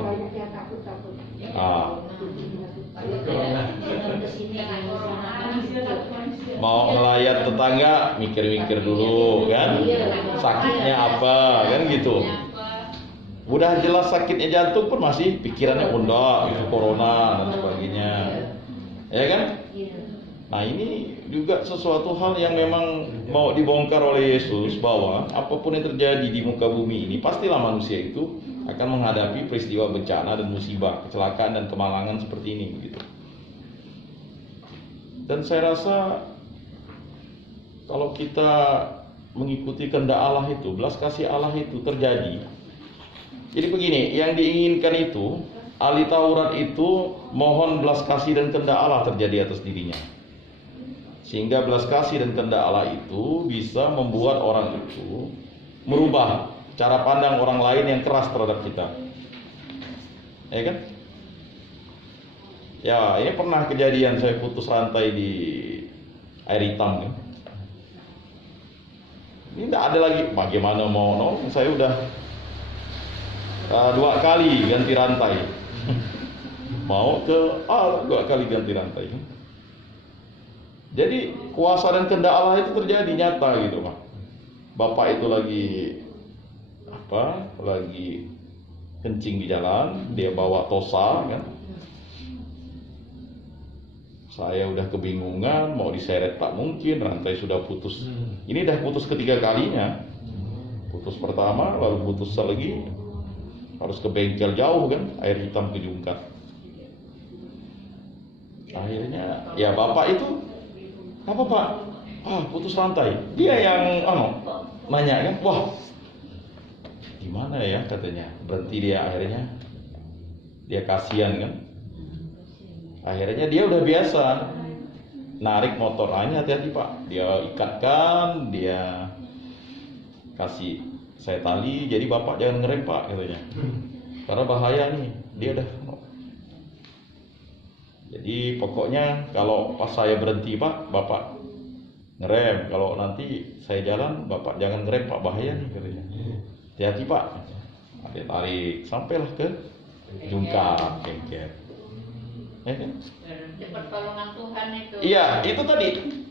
Mau melayat tetangga mikir-mikir dulu kan, sakitnya apa kan gitu. Udah jelas sakitnya jantung pun masih pikirannya itu corona dan sebagainya, ya kan? Nah ini juga sesuatu hal yang memang mau dibongkar oleh Yesus, bahwa apapun yang terjadi di muka bumi ini pastilah manusia itu akan menghadapi peristiwa bencana dan musibah, kecelakaan dan kemalangan seperti ini gitu. Dan saya rasa kalau kita mengikuti kehendak Allah itu, belas kasih Allah itu terjadi. Jadi begini, yang diinginkan itu, ahli Taurat itu mohon belas kasih dan kehendak Allah terjadi atas dirinya. Sehingga belas kasih dan kehendak Allah itu bisa membuat orang itu merubah cara pandang orang lain yang keras terhadap kita. Ya kan? Ya, ini pernah kejadian saya putus rantai di air hitam kan. Ini tidak ada lagi, bagaimana mau nolong, saya udah 2 kali ganti rantai. Mau ke 2 kali ganti rantai. Jadi kuasa dan kehendak Allah itu terjadi nyata gitu Pak. Bapak itu lagi kencing di jalan, dia bawa tosa kan. Saya udah kebingungan, mau diseret tak mungkin, rantai sudah putus. Ini udah putus ketiga kalinya. Putus pertama, lalu putus lagi. Harus ke bengkel jauh kan, air hitam kejungkat. Akhirnya ya bapak itu, apa Pak? Putus rantai. Dia yang nanya kan, wah gimana ya katanya. Berhenti dia akhirnya. Dia kasihan kan. Akhirnya dia udah biasa narik motor, hati-hati Pak. Dia ikatkan, dia kasih saya tali, jadi bapak jangan ngerem Pak katanya, karena bahaya nih. Dia udah Jadi pokoknya kalau pas saya berhenti Pak, Bapak ngerem. Kalau nanti saya jalan, Bapak jangan ngerem Pak, bahaya nih katanya. Hati-hati Pak. Ada tarik sampailah ke Jungkar, Kengker. Ya kan? Pertolongan Tuhan itu. Iya, itu tadi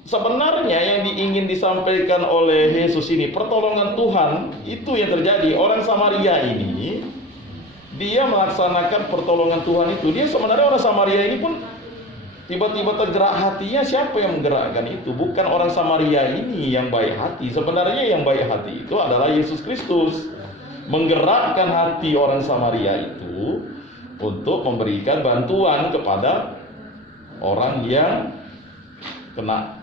sebenarnya yang ingin disampaikan oleh Yesus ini, pertolongan Tuhan itu yang terjadi. Orang Samaria ini dia melaksanakan pertolongan Tuhan itu. Dia sebenarnya orang Samaria ini pun tiba-tiba tergerak hatinya. Siapa yang menggerakkan itu? Bukan orang Samaria ini yang baik hati. Sebenarnya yang baik hati itu adalah Yesus Kristus. Menggerakkan hati orang Samaria itu untuk memberikan bantuan kepada orang yang kena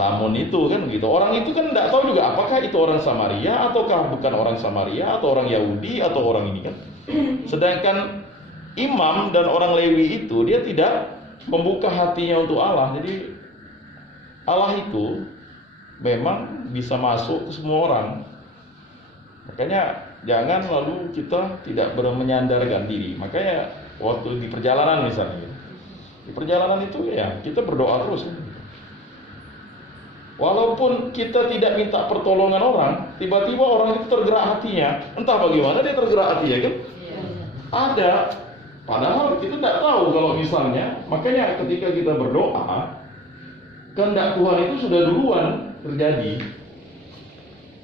samun itu kan gitu. Orang itu kan tidak tahu juga apakah itu orang Samaria ataukah bukan orang Samaria, atau orang Yahudi atau orang ini kan. Sedangkan imam dan orang Lewi itu dia tidak membuka hatinya untuk Allah. Jadi Allah itu memang bisa masuk ke semua orang. Makanya jangan lalu kita tidak menyandarkan diri. Makanya waktu di perjalanan misalnya, di perjalanan itu ya kita berdoa terus. Walaupun kita tidak minta pertolongan orang, tiba-tiba orang itu tergerak hatinya. Entah bagaimana dia tergerak hatinya kan? Ada. Padahal kita tidak tahu kalau misalnya. Makanya ketika kita berdoa, kehendak Tuhan itu sudah duluan terjadi.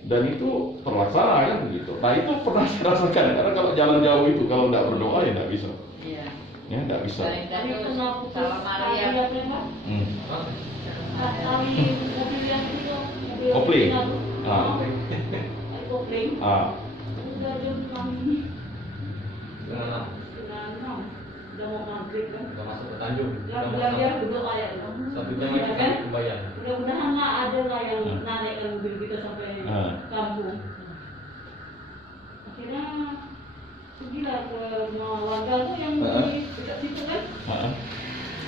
Dan itu terlaksana kan begitu. Nah itu pernah saya rasakan. Karena kalau jalan jauh itu kalau tidak berdoa ya tidak bisa. Iya. Ya tidak bisa. Salam Maria. Kopling. Udah masuk ke Tanjung. Satu jam Iya, lagi kan? kebayang. Mudah-mudahan lah ada lah yang naikkan mobil kita sampai kampung. Akhirnya pergilah ke rumah warga tuh yang di dekat situ kan.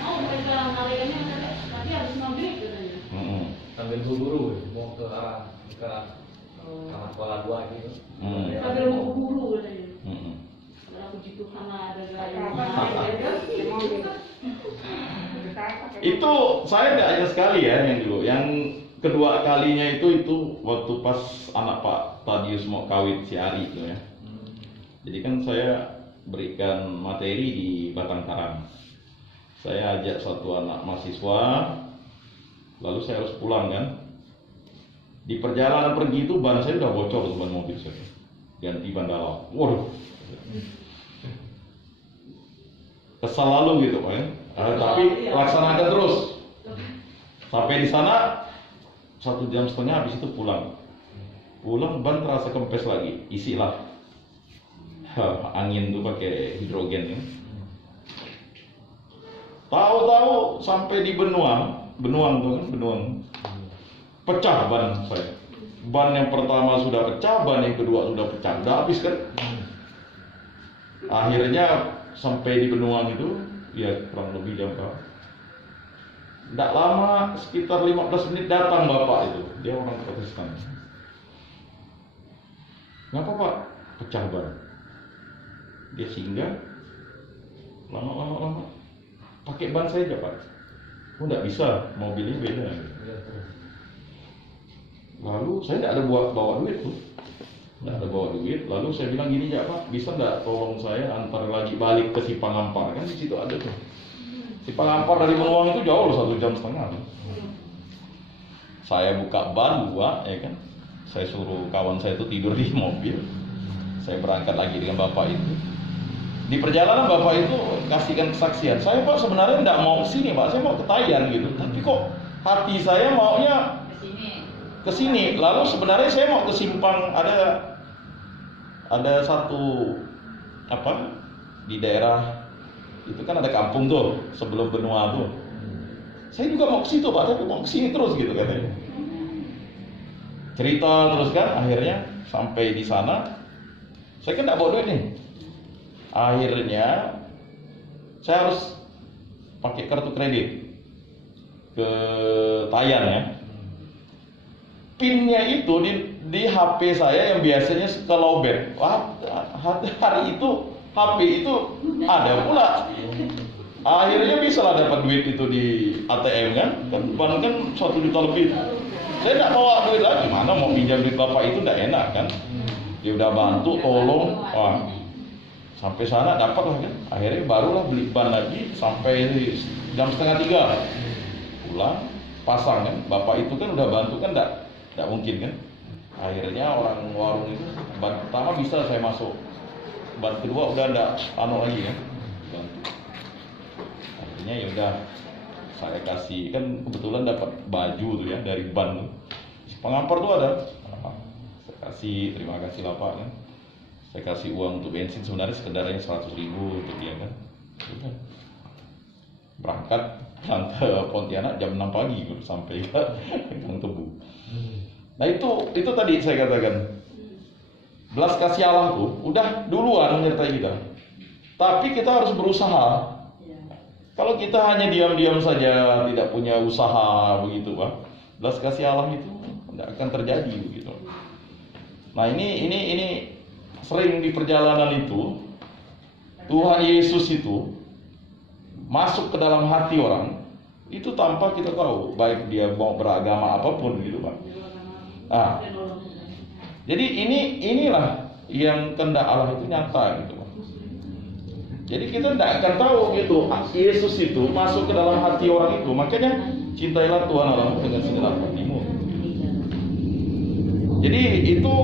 Mau mereka naikkannya tapi harus maghrib katanya. Sambil buru-buru mau ke arah Kuala Dua gitu. Sambil mau buru katanya. Kalau puji Tuhan lah ada yang Itu saya tidak hanya sekali ya yang dulu. Yang kedua kalinya itu waktu pas anak Pak Tadius mau kawin si Ari itu ya. Jadi kan saya berikan materi di Batang Karang. Saya ajak satu anak mahasiswa, lalu saya harus pulang kan. Di perjalanan pergi itu ban saya udah bocor tuh, ban mobil saya. Ganti ban dalam. Waduh. Kesal lalu gitu kan. Tapi laksanakan terus. Sampai di sana 1,5 jam habis itu pulang. Pulang ban terasa kempes lagi. Isilah angin tuh pakai hidrogen ya. Tahu-tahu sampai di Benuang tuh kan, Benuang. Pecah ban saya. Ban yang pertama sudah pecah, ban yang kedua sudah pecah. Udah habis kan. Akhirnya sampai di Benuang itu ya kurang lebih jam berapa? Tidak lama, sekitar 15 menit datang bapak itu. Dia orang Protestan. Ngapa Pak? Pecah ban. Dia singgah. Lama. Pakai ban saya aja Pak. Oh tidak bisa, mobilnya beda. Lalu saya tidak ada bawa duit tuh. Tidak ada bawa duit. Lalu saya bilang gini ya Pak, bisa nggak tolong saya antar lagi balik ke Sipangampar, kan di situ ada tuh. Sipangampar dari Benuang itu jauh loh, 1,5 jam. Saya buka ban 2 ya kan. Saya suruh kawan saya itu tidur di mobil. Saya berangkat lagi dengan bapak itu. Di perjalanan bapak itu kasihkan kesaksian. Saya Pak sebenarnya tidak mau kesini Pak, saya mau ke Tayan gitu. Tapi kok hati saya maunya ke sini. Lalu sebenarnya saya mau ke simpang, ada satu di daerah itu kan ada kampung tuh sebelum Benua tuh. Saya juga mau ke situ Pak, tapi mau ke sini terus gitu katanya. Cerita terus kan, akhirnya sampai di sana. Saya kan tidak bawa duit nih. Akhirnya saya harus pakai kartu kredit ke Tayan ya. PIN-nya itu di HP saya yang biasanya suka lowbat. Hari itu HP itu ada pula Akhirnya bisa lah dapat duit itu di ATM kan ban kan 1 juta lebih. Saya nggak bawa duit lagi, mana mau pinjam duit bapak itu nggak enak kan. Dia udah bantu, tolong, wah, sampai sana dapat lah kan. Akhirnya barulah beli ban lagi sampai jam 2:30 pulang pasang kan. Bapak itu kan udah bantu kan, nggak mungkin kan. Akhirnya orang warung itu ban pertama bisa saya masuk, ban kedua udah ada lagi kan. Bantu. Akhirnya ya udah saya kasih, kan kebetulan dapat baju tuh ya dari ban pengampar tuh ada. Saya kasih, terima kasih lah Pak kan. Saya kasih uang untuk bensin, sebenarnya sekedarnya 100.000 untuk dia kan. Udah. Berangkat ke Pontianak jam 6 pagi sampai ke Gang Tebu. Nah itu tadi saya katakan, belas kasih Allah tuh udah duluan menyertai kita. Tapi kita harus berusaha. Kalau kita hanya diam-diam saja, tidak punya usaha begitu Pak, belas kasih Allah itu tidak akan terjadi begitu. Nah ini sering di perjalanan itu Tuhan Yesus itu masuk ke dalam hati orang itu tanpa kita tahu, baik dia mau beragama apapun gitu Pak. Nah, jadi inilah yang kehendak Allah itu nyata gitu Pak. Jadi kita tidak akan tahu gitu Yesus itu masuk ke dalam hati orang itu. Makanya cintailah Tuhan Allahmu dengan segenap hatimu. Jadi itu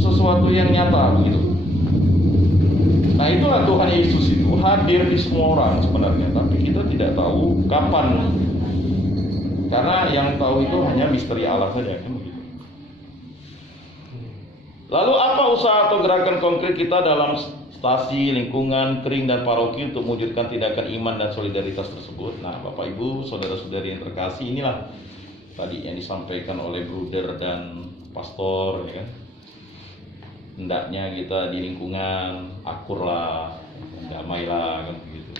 sesuatu yang nyata begitu. Nah itulah Tuhan Yesus itu hadir di semua orang sebenarnya, tapi kita tidak tahu kapan. Karena yang tahu itu hanya misteri Allah saja kan begitu. Lalu apa usaha atau gerakan konkret kita dalam stasi, lingkungan, kering, dan paroki untuk mewujudkan tindakan iman dan solidaritas tersebut? Nah, Bapak Ibu, saudara-saudari yang terkasih, inilah tadi yang disampaikan oleh Bruder dan Pastor, ya kan? Hendaknya kita di lingkungan akur lah, damai lah, kan begitu.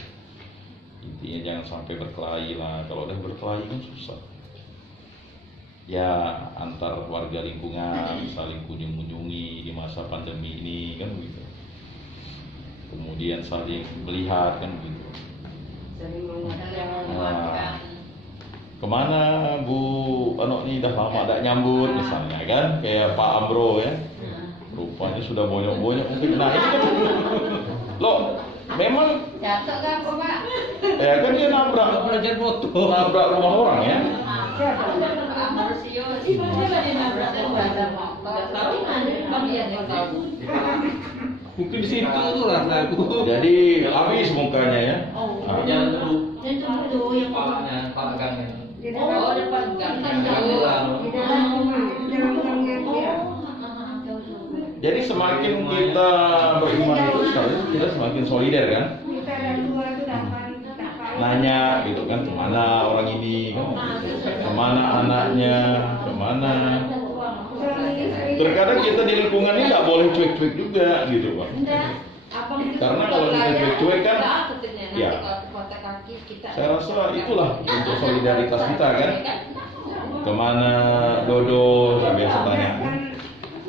Intinya jangan sampai berkelahi lah. Kalau udah berkelahi kan susah. Ya, antar warga lingkungan saling kunjung-kunjungi di masa pandemi ini, kan begitu. Kemudian saling melihat kan begitu. Nah, kemana Bu Anok ini dah lama tak nyambut misalnya kan, kayak Pak Ambro ya, rupanya sudah bonyok-bonyok mungkin. Nah ini kan loh, memang Jatuh kan Pak? ya kan dia nabrak rumah orang ya. Mungkin di situ tuh lah lagu. Jadi habis mukanya ya. Nah, Jalan dulu. Yang itu yang Pak Agangnya. Oh, depan gang. jadi semakin kita beriman itu kita semakin solider kan. Nanya gitu kan, kemana orang ini kan, kemana anaknya, kemana. Terkadang kita di lingkungan ini nggak boleh cuek-cuek juga gitu Pak. Karena kalau kita cuek-cuek kan, ya saya rasa itulah untuk solidaritas kita kan. Kemana Dodo, saya biasa tanya.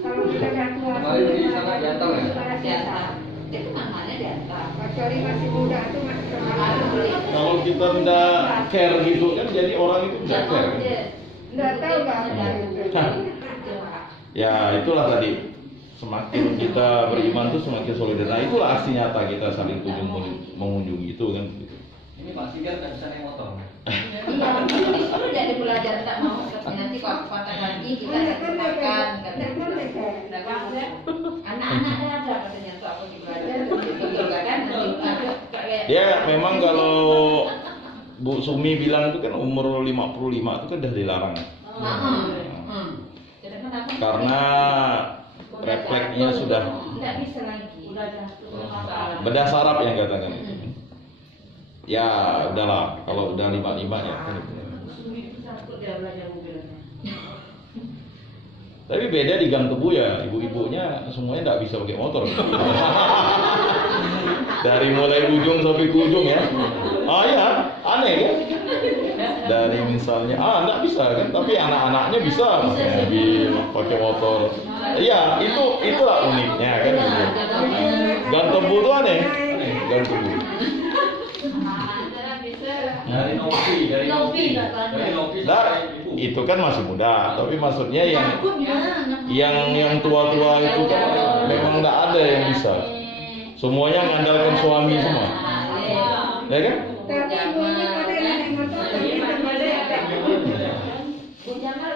Kemarin di sana diantar ya? Diantar. Itu namanya diantar. Kecuali masih muda tuh masih Kalau kita nggak care gitu kan, jadi orang itu nggak care. nggak tahu nggak. Ya itulah tadi, semakin kita beriman tuh semakin solidar. Nah itulah aksi nyata kita saling mengunjungi itu kan. Ini Pak Sigar nggak bisa naik motor. Iya, disuruh jadi belajar tak mau. Nanti kalau patah kaki kita gunakan. Anak-anak ada katanya tuh aku belajar. Juga kan nanti kayak. Ya memang kalau Bu Sumi bilang itu kan umur 55 itu kan udah dilarang. Karena refleksnya sudah tidak bisa lagi. bedah saraf yang katakan itu. Ya udahlah, kalau udah 55 ya kan. Tapi beda di Gang Tebu ya, ibu-ibunya semuanya nggak bisa pakai motor. Dari mulai ujung sampai ke ujung ya. Ah ya, aneh kan? Dari misalnya, nggak bisa kan? Tapi anak-anaknya bisa pakai mobil, pakai motor. Iya, itulah uniknya kan. Gitu. Gang Tebu tuh aneh. Gang Tebu. Nopi, Nah, itu kan masih muda, tapi maksudnya takut gimana? yang tua-tua itu kan memang nggak ada yang bisa. Semuanya ngandalkan suami semua, ya kan? Tapi ibunya pada naik motor, tapi temannya ada. Bu Jamal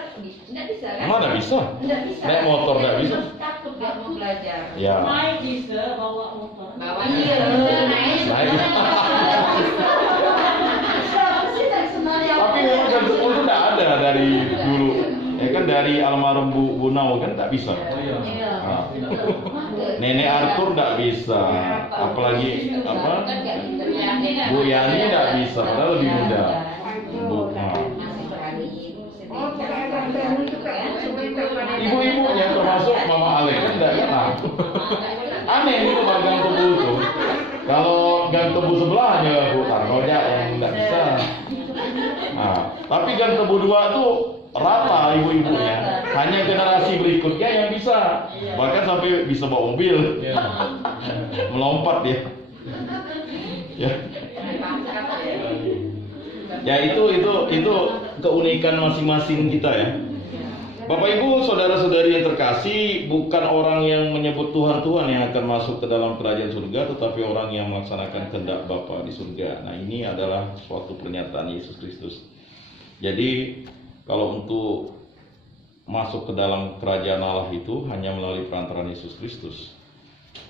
nggak bisa kan? Mana bisa? Nggak bisa. Naik motor nggak bisa. Takut nggak mau belajar. Ya. Naik bisa bawa motor. Bawa iya, naik. Naik. Sih dari sebenarnya. Tapi memang jam 10 itu nggak ada dari dulu. Ya kan dari almarhum Bu Nau kan nggak bisa. Nah, Nenek Arthur nggak bisa, apalagi apa? Bu Yani nggak bisa, padahal lebih muda. Bu, nah. Masih berani. Oh, pakai bantuan itu kan semuanya terpada. Ibu-ibunya termasuk Mama Alek kan nggak kena. Aneh itu gang tubuh itu. Kalau gang tubuh sebelahnya Bu Tarnoja yang nggak bisa. Nah, tapi gang tubuh 2 tuh rata ibu-ibunya. Hanya generasi berikutnya yang bisa. Bahkan sampai bisa bawa mobil. Melompat dia. Ya. Ya itu keunikan masing-masing kita ya. Bapak Ibu, saudara-saudari yang terkasih, bukan orang yang menyebut Tuhan yang akan masuk ke dalam kerajaan surga, tetapi orang yang melaksanakan kehendak Bapa di surga. Nah, ini adalah suatu pernyataan Yesus Kristus. Jadi, kalau untuk masuk ke dalam kerajaan Allah itu hanya melalui perantaraan Yesus Kristus.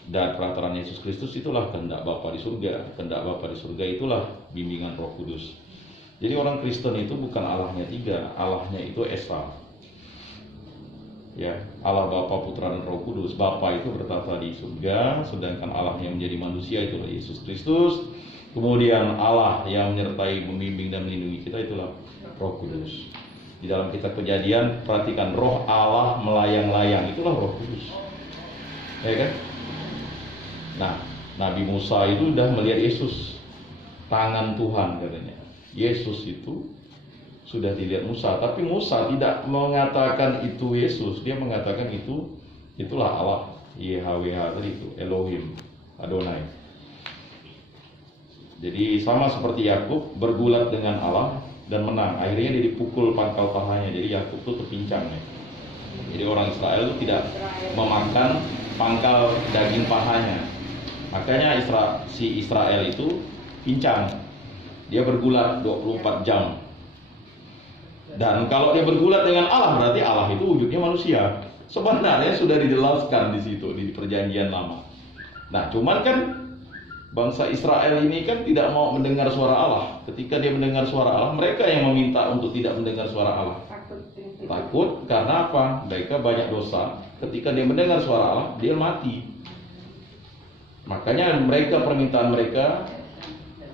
Dan perantaraan Yesus Kristus itulah kehendak Bapa di surga. Kehendak Bapa di surga itulah bimbingan Roh Kudus. Jadi orang Kristen itu bukan Allahnya 3, Allahnya itu Esa. Ya, Allah Bapa, Putra dan Roh Kudus. Bapa itu bertata di surga, sedangkan Allah yang menjadi manusia itulah Yesus Kristus. Kemudian Allah yang menyertai, membimbing dan melindungi kita itulah Roh Kudus. Di dalam kitab Kejadian, perhatikan Roh Allah melayang-layang, itulah Roh Kudus. Ya kan? Nah, Nabi Musa itu sudah melihat Yesus, tangan Tuhan katanya. Yesus itu sudah dilihat Musa, tapi Musa tidak mengatakan itu Yesus, dia mengatakan itulah Allah, YHWH tadi itu, Elohim, Adonai. Jadi sama seperti Yakub bergulat dengan Allah dan menang, akhirnya dia dipukul pangkal pahanya, jadi Yakub itu terpincang ya. Jadi orang Israel itu tidak memakan pangkal daging pahanya, makanya si Israel itu pincang, dia bergulat 24 jam. Dan kalau dia bergulat dengan Allah, berarti Allah itu wujudnya manusia. Sebenarnya sudah dijelaskan di situ di Perjanjian Lama. Nah, cuman kan bangsa Israel ini kan tidak mau mendengar suara Allah. Ketika dia mendengar suara Allah, mereka yang meminta untuk tidak mendengar suara Allah. Takut karena apa? Mereka banyak dosa. Ketika dia mendengar suara Allah, dia mati. Makanya permintaan mereka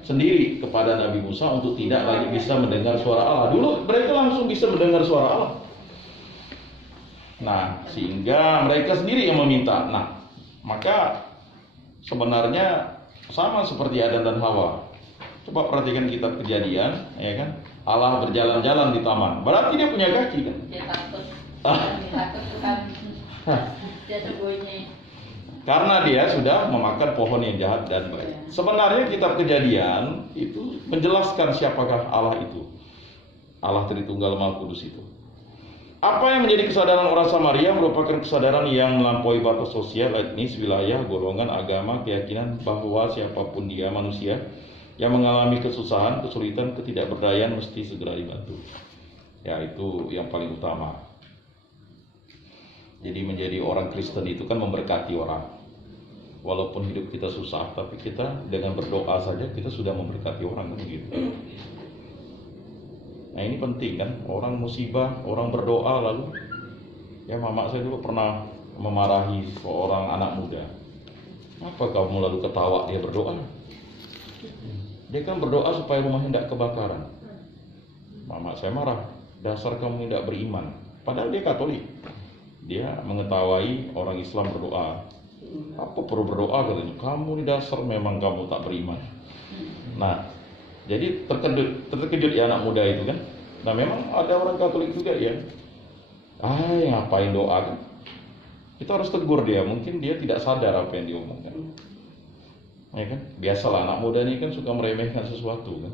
sendiri kepada Nabi Musa untuk tidak lagi bisa mendengar suara Allah. Dulu mereka langsung bisa mendengar suara Allah. Nah, sehingga mereka sendiri yang meminta. Nah, maka sebenarnya sama seperti Adam dan Hawa. Coba perhatikan kitab Kejadian, ya kan? Allah berjalan-jalan di taman. Berarti dia punya kaki kan? Dia takut. Takut Tuhan. Dia sembunyi. Karena dia sudah memakan pohon yang jahat dan baik. Sebenarnya kitab Kejadian itu menjelaskan siapakah Allah itu. Allah Tritunggal Maha Kudus itu. Apa yang menjadi kesadaran orang Samaria merupakan kesadaran yang melampaui batas sosial, etnis, wilayah, golongan, agama, keyakinan bahwa siapapun dia manusia yang mengalami kesusahan, kesulitan, ketidakberdayaan mesti segera dibantu. Ya, itu yang paling utama. Jadi menjadi orang Kristen itu kan memberkati orang. Walaupun hidup kita susah, tapi kita dengan berdoa saja kita sudah memberkati orang kan begitu. Nah, ini penting kan, orang musibah, orang berdoa lalu. Ya, mama saya dulu pernah memarahi seorang anak muda. Apa kamu lalu ketawa dia berdoa? Dia kan berdoa supaya rumahnya tidak kebakaran. Mama saya marah, dasar kamu tidak beriman. Padahal dia Katolik. Dia mengetahui orang Islam berdoa. Apa perlu berdoa katanya? Kamu di dasar memang kamu tak beriman. Nah, jadi terkejut ya anak muda itu kan. Nah, memang ada orang Katolik juga ya. Ngapain doa kan? Kita harus tegur dia. Mungkin dia tidak sadar apa yang diomongkan. Ya kan? Biasalah anak muda ini kan suka meremehkan sesuatu kan.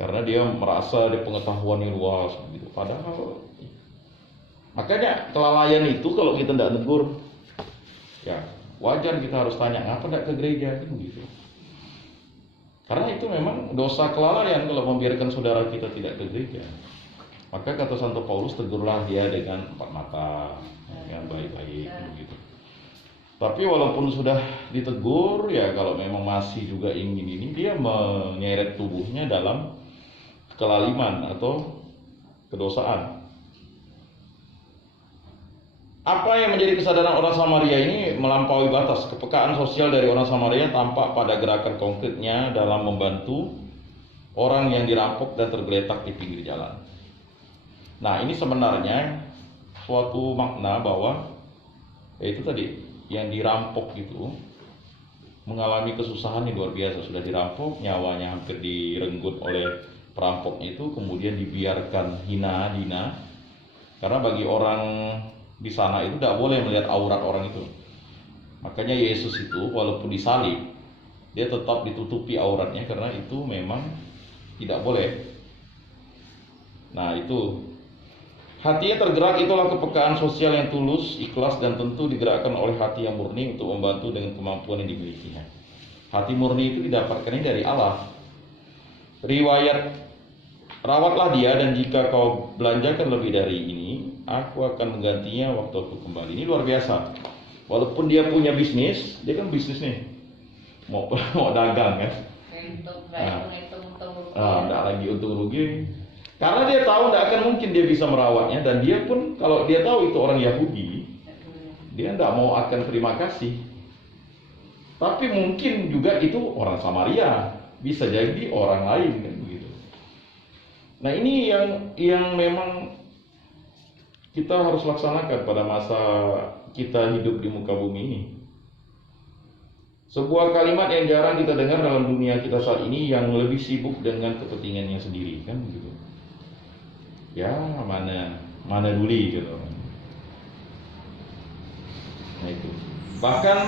karena dia merasa ada pengetahuan yang luas gitu. Padahal makanya kelalaian itu kalau kita tidak negur, ya wajar kita harus tanya, ngapa tidak ke gereja kan gitu. Karena itu memang dosa kelalaian kalau membiarkan saudara kita tidak ke gereja. Maka kata Santo Paulus, tegurlah dia dengan empat mata, yang baik-baik gitu. Tapi walaupun sudah ditegur, ya kalau memang masih juga ingin ini, dia menyeret tubuhnya dalam kelaliman atau kedosaan. Apa yang menjadi kesadaran orang Samaria ini melampaui batas. Kepekaan sosial dari orang Samaria tampak pada gerakan konkretnya dalam membantu orang yang dirampok dan tergeletak di pinggir jalan. Nah, ini sebenarnya suatu makna bahwa itu tadi yang dirampok itu mengalami kesusahan yang luar biasa. Sudah dirampok, nyawanya hampir direnggut oleh perampoknya itu, kemudian dibiarkan hina-hina. Karena bagi orang di sana itu tidak boleh melihat aurat orang itu. Makanya Yesus itu walaupun disalib, dia tetap ditutupi auratnya karena itu memang tidak boleh. Nah, itu hatinya tergerak, itulah kepekaan sosial yang tulus, ikhlas, dan tentu digerakkan oleh hati yang murni untuk membantu dengan kemampuan yang dimilikinya. Hati murni itu didapatkannya dari Allah. Riwayat, rawatlah dia, dan jika kau belanjakan lebih dari ini, aku akan menggantinya waktu aku kembali. Ini luar biasa. Walaupun dia punya bisnis, dia kan bisnis nih, mau dagang kan. Tidak lagi untung rugi. Karena dia tahu tidak akan mungkin dia bisa merawatnya, dan dia pun kalau dia tahu itu orang Yahudi, dia tidak mau akan terima kasih. Tapi mungkin juga itu orang Samaria, bisa jadi orang lain kan begitu. Nah, ini yang memang kita harus laksanakan pada masa kita hidup di muka bumi ini. Sebuah kalimat yang jarang kita dengar dalam dunia kita saat ini, yang lebih sibuk dengan kepentingannya sendiri kan begitu. Ya, mana duli gitu. Nah, itu. Bahkan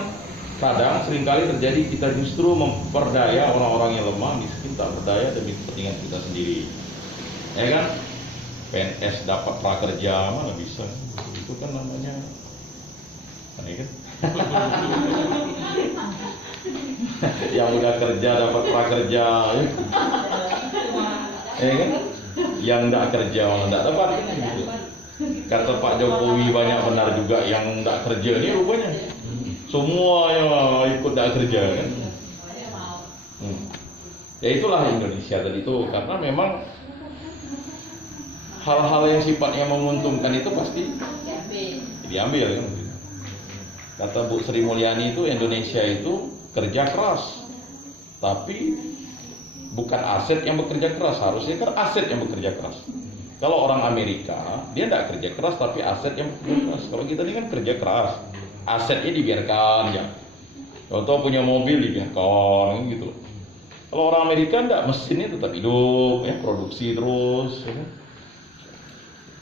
kadang seringkali terjadi kita justru memperdaya orang-orang yang lemah, miskin, tak berdaya demi kepentingan kita sendiri. Ya kan? PNS dapat prakerja, mana bisa? Itu kan namanya aneh kan? Yang udah kerja dapat prakerja, ya kan? Yang tidak kerja malah tidak dapat kan? Gitu. Kata Pak Jokowi banyak benar juga yang tidak kerja ini rupanya. Semua yang ikut tidak kerja kan? Ya itulah Indonesia tadi itu, karena memang hal-hal yang sifatnya menguntungkan itu pasti diambil kan. Kata Bu Sri Mulyani itu, Indonesia itu kerja keras, tapi bukan aset yang bekerja keras. Harusnya kan aset yang bekerja keras. Kalau orang Amerika, dia tidak kerja keras tapi aset yang bekerja keras. Kalau kita ini kan kerja keras, asetnya dibiarkan ya. Contoh punya mobil dibiarkan gitu. Kalau orang Amerika tidak, mesinnya tetap hidup ya, produksi terus ya.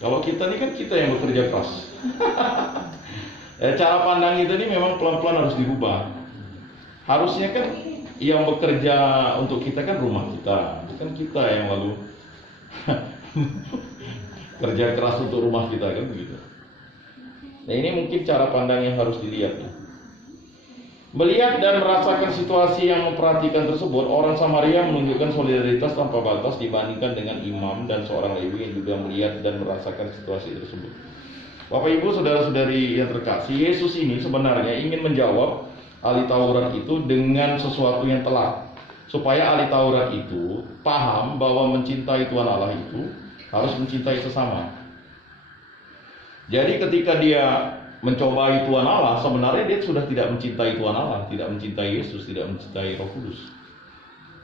Kalau kita ini kan kita yang bekerja keras. Cara pandang kita ini memang pelan-pelan harus dirubah. Harusnya kan yang bekerja untuk kita kan rumah kita, bukan kita yang lalu kerja keras untuk rumah kita kan begitu. Nah, ini mungkin cara pandang yang harus dilihat ya. Melihat dan merasakan situasi yang memperhatikan tersebut, orang Samaria menunjukkan solidaritas tanpa batas dibandingkan dengan imam dan seorang Lewi yang juga melihat dan merasakan situasi tersebut. Bapak Ibu, saudara-saudari yang terkasih, Yesus ini sebenarnya ingin menjawab ahli Taurat itu dengan sesuatu yang telak, supaya ahli Taurat itu paham bahwa mencintai Tuhan Allah itu harus mencintai sesama. Jadi ketika dia mencobai Tuhan Allah, sebenarnya dia sudah tidak mencintai Tuhan Allah, tidak mencintai Yesus, tidak mencintai Roh Kudus.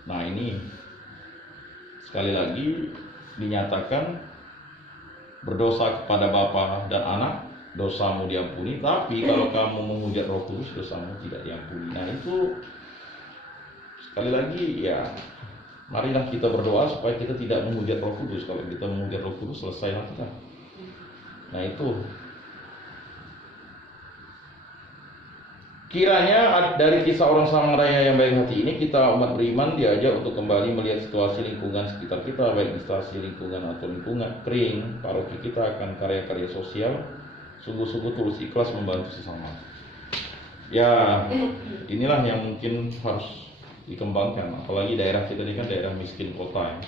Nah, ini sekali lagi dinyatakan berdosa kepada Bapa dan Anak, dosamu diampuni, tapi kalau kamu menghujat Roh Kudus, dosamu tidak diampuni. Nah, itu sekali lagi ya, marilah kita berdoa supaya kita tidak menghujat Roh Kudus. Kalau kita menghujat Roh Kudus, selesailah kita. Nah, itu Kiranya dari kisah orang Samaria yang baik hati ini, kita umat beriman diajak untuk kembali melihat situasi lingkungan sekitar kita, baik instansi lingkungan atau lingkungan kering paroki kita, akan karya-karya sosial sungguh-sungguh tulus ikhlas membantu sesama. Ya, inilah yang mungkin harus dikembangkan, apalagi daerah kita ini kan daerah miskin kota ya.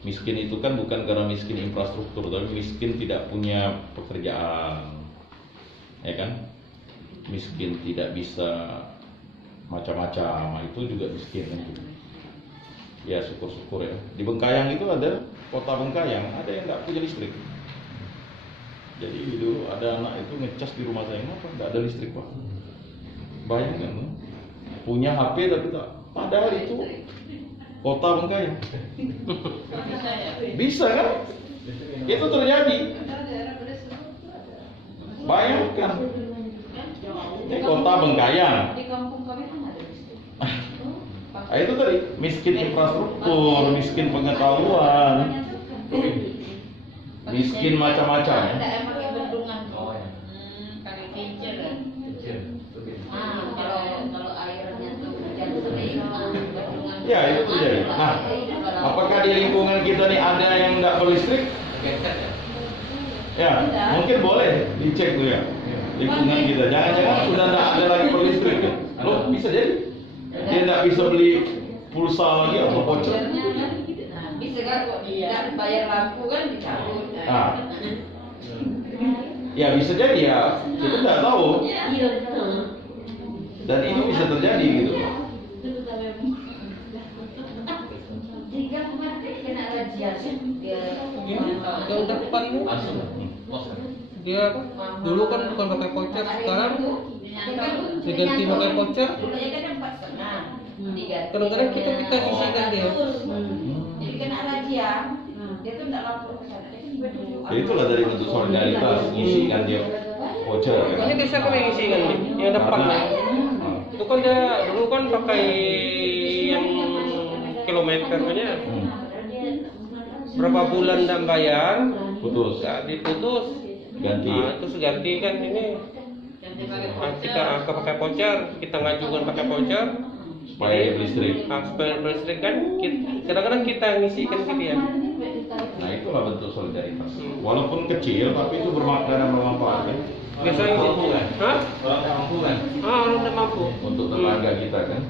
Miskin itu kan bukan karena miskin infrastruktur, tapi miskin tidak punya pekerjaan, ya kan? Miskin tidak bisa macam-macam, itu juga miskin kan? Ya syukur-syukur ya. Di Bengkayang itu ada kota Bengkayang, ada yang nggak punya listrik. Jadi dulu ada anak itu ngecas di rumah saya, apa nggak ada listrik pak? Bayangkan, punya HP tapi tak. Padahal itu kota Bengkayang. Bisa kan? Itu terjadi. Bayangkan. Ini kota Bengkayang. Di kampung kami kan ada listrik. Itu tadi miskin infrastruktur, miskin pengetahuan, miskin macam-macam ya. Ada yang pakai bendungan. Oh ya. Pakai kincir kan. Kecil. Itu beda. Kalau airnya tuh hujan sering, bendungan. Ya itu terjadi. Nah, apakah di lingkungan kita nih ada yang nggak berlistrik? Geser ya. Ya, mungkin boleh dicek tuh ya. Lingkungan kita, jangan-jangan sudah nggak ada lagi berlistrik ya. Loh, bisa jadi dia nggak bisa beli pulsa lagi atau voucher. Bisa kan kok tidak bayar lampu kan dicabut. Nah, ya bisa jadi ya, kita nggak tahu. Dan ini bisa terjadi gitu. Jika kemarin kena razia sih, Yang depan itu Langsung. Los. dia apa? Dulu kan bukan pakai voucher, sekarang diganti pakai voucher. Dulunya kan 4,5. Kadang-kadang kita sisihkan dia. Jadi kena razia, dia tuh tidak lapor ke sana. Dia kan berdua. Ya itulah dari bentuk solidaritas, ngisikan dia voucher ya. Ini bisa kami isi kan yang depan. Karena, Itu kan dia dulu kan pakai yang kilometernya. Berapa bulan tidak bayar, putus, nggak diputus. ganti. Nah, terus ganti kan ini. Kita pakai voucher, kita ngajukan pakai voucher. Supaya dia berlistrik. Supaya berlistrik kan, kadang-kadang kita ngisikan gitu ya. Nah itulah bentuk solidaritas. Walaupun kecil, tapi itu bermakna dan bermanfaat kan. Biasanya mampu kan? Hah? Orang yang mampu kan? Orang tidak mampu. Untuk tetangga kita kan.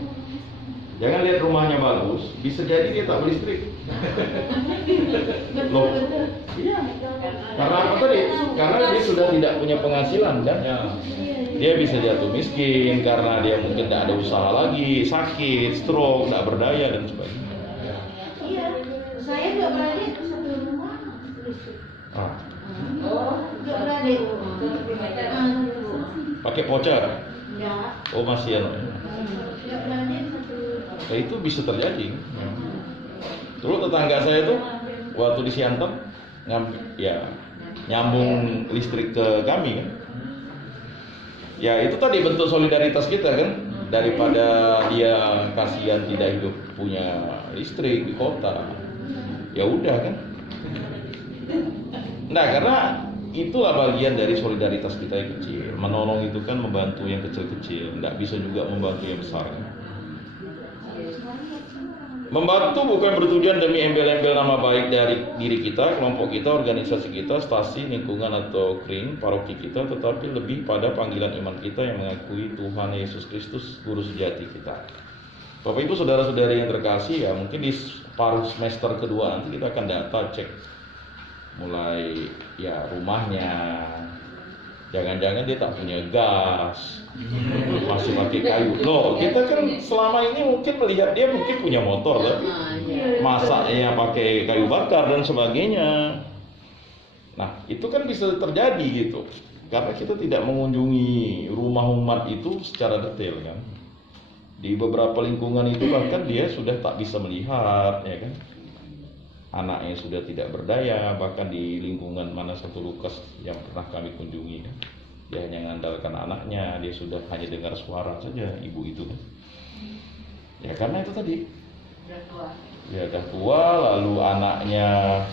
Jangan lihat rumahnya bagus, bisa jadi dia tak berlistrik. Loh, iya. Karena apa tadi? Karena dia sudah tidak punya penghasilan kan? Ya. Dia bisa jatuh miskin karena dia mungkin tidak ada usaha lagi, sakit, stroke, tidak berdaya dan sebagainya. Iya, saya juga beradik satu rumah listrik. Ah, Juga beradik. pakai voucher. Ya, Oh masih ya. juga beradik satu. Ya, itu bisa terjadi. Dulu tetangga saya tuh waktu di Siantar nyambung listrik ke kami kan. Ya itu tadi bentuk solidaritas kita kan, daripada dia kasihan tidak hidup punya listrik di kota. Ya udah kan. Nah karena itulah bagian dari solidaritas kita yang kecil. Menolong itu kan membantu yang kecil-kecil, tidak bisa juga membantu yang besar. Membantu bukan bertujuan demi embel-embel nama baik dari diri kita, kelompok kita, organisasi kita, stasi, lingkungan atau kring, paroki kita, tetapi lebih pada panggilan iman kita yang mengakui Tuhan Yesus Kristus Guru sejati kita. Bapak Ibu saudara-saudari yang terkasih, ya mungkin di paruh semester kedua nanti kita akan data cek mulai ya rumahnya. Jangan-jangan dia tak punya gas, masih pakai kayu. Loh, kita kan selama ini mungkin melihat dia mungkin punya motor, tapi masaknya pakai kayu bakar dan sebagainya. Nah, itu kan bisa terjadi gitu, karena kita tidak mengunjungi rumah umat itu secara detail kan. Di beberapa lingkungan itu bahkan dia sudah tak bisa melihat, ya kan. Anaknya sudah tidak berdaya, bahkan di lingkungan mana satu Lukas yang pernah kami kunjungi kan, dia hanya mengandalkan anaknya, dia sudah hanya dengar suara saja ibu itu kan. Ya karena itu tadi dia dah tua, lalu anaknya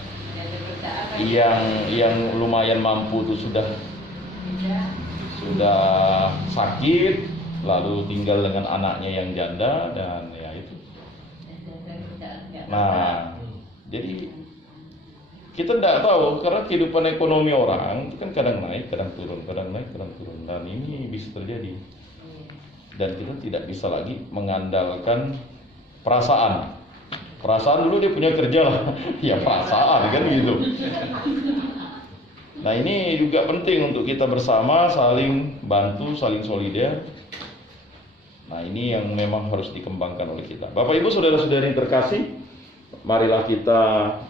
yang lumayan mampu itu sudah sudah sakit, lalu tinggal dengan anaknya yang janda, dan ya itu. Nah, jadi kita tidak tahu karena kehidupan ekonomi orang itu kan kadang naik, kadang turun, kadang naik, kadang turun, dan ini bisa terjadi. Dan kita tidak bisa lagi mengandalkan perasaan. Perasaan dulu dia punya kerja lah, ya perasaan kan gitu. Nah ini juga penting untuk kita bersama saling bantu, saling solidar. Nah ini yang memang harus dikembangkan oleh kita. Bapak Ibu saudara-saudari yang terkasih, marilah kita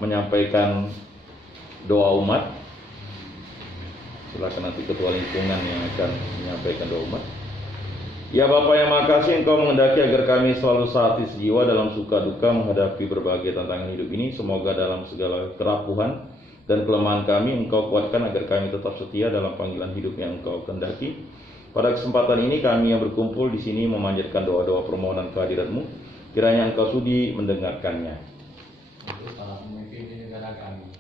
menyampaikan doa umat. Silakan nanti ketua lingkungan yang akan menyampaikan doa umat. Ya Bapa yang Maha Kasih, Engkau menghendaki agar kami selalu sehati sejiwa dalam suka duka menghadapi berbagai tantangan hidup ini. Semoga dalam segala kerapuhan dan kelemahan kami, Engkau kuatkan agar kami tetap setia dalam panggilan hidup yang Engkau kehendaki. Pada kesempatan ini kami yang berkumpul di sini memanjatkan doa-doa permohonan kehadirat-Mu. Kiranya Engkau sudi mendengarkannya. Untuk para pemimpin di negara kami,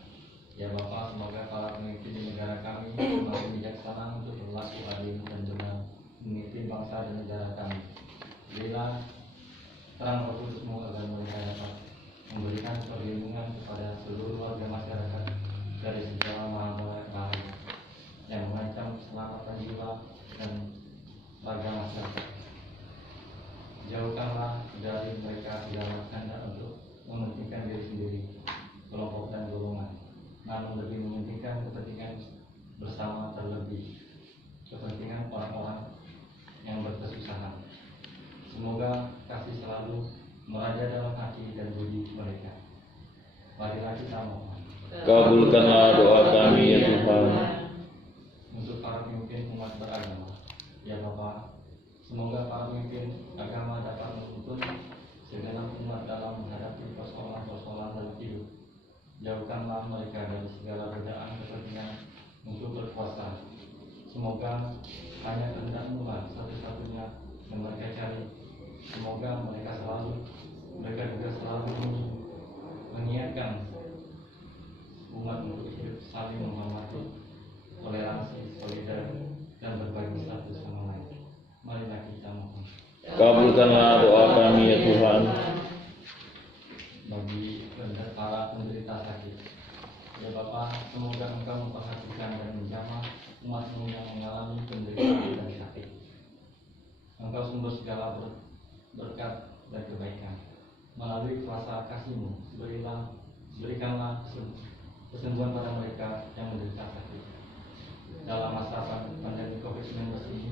ya Bapak, semoga para pemimpin di negara kami semakin bijaksana untuk berlaku adil dan benar memimpin bangsa dan negara kami. Berilah terang Roh Kudus-Mu agar mereka dapat memberikan perlindungan kepada seluruh warga masyarakat dari segala bahaya yang mengancam keselamatan jiwa dan raga masyarakat. Jauhkanlah dari mereka segala kehendak untuk mementingkan diri sendiri, kelompok dan golongan, namun lebih mementingkan kepentingan bersama, terlebih kepentingan orang-orang yang berkesusahan. Semoga kasih selalu meraja dalam hati dan budi mereka. Marilah kita mohon. Kabulkanlah doa kami ya Tuhan. Untuk para pemimpin umat beragama, ya Bapa, semoga para pemimpin agama dapat menuntun segenap umat dalam menghadapi persoalan-persoalan dalam hidup. Jauhkanlah mereka dari segala godaan kepentingan untuk berkuasa. Semoga hanya kehendak-Mu lah satu-satunya yang mereka cari. Semoga mereka juga selalu mengingatkan umat untuk hidup saling menghormati, toleransi, solidar, dan berbagi satu sama lain. Marilah kita mohon. Kabulkanlah doa kami ya Tuhan. Bagi para penderita sakit, ya Bapa, semoga Engkau memperhatikan dan menjamah umat-Mu yang mengalami penderitaan dan sakit. Engkau sumber segala berkat dan kebaikan. Melalui kuasa kasih-Mu, berikanlah kesembuhan pada mereka yang menderita sakit. Dalam masa pandemi COVID-19 ini,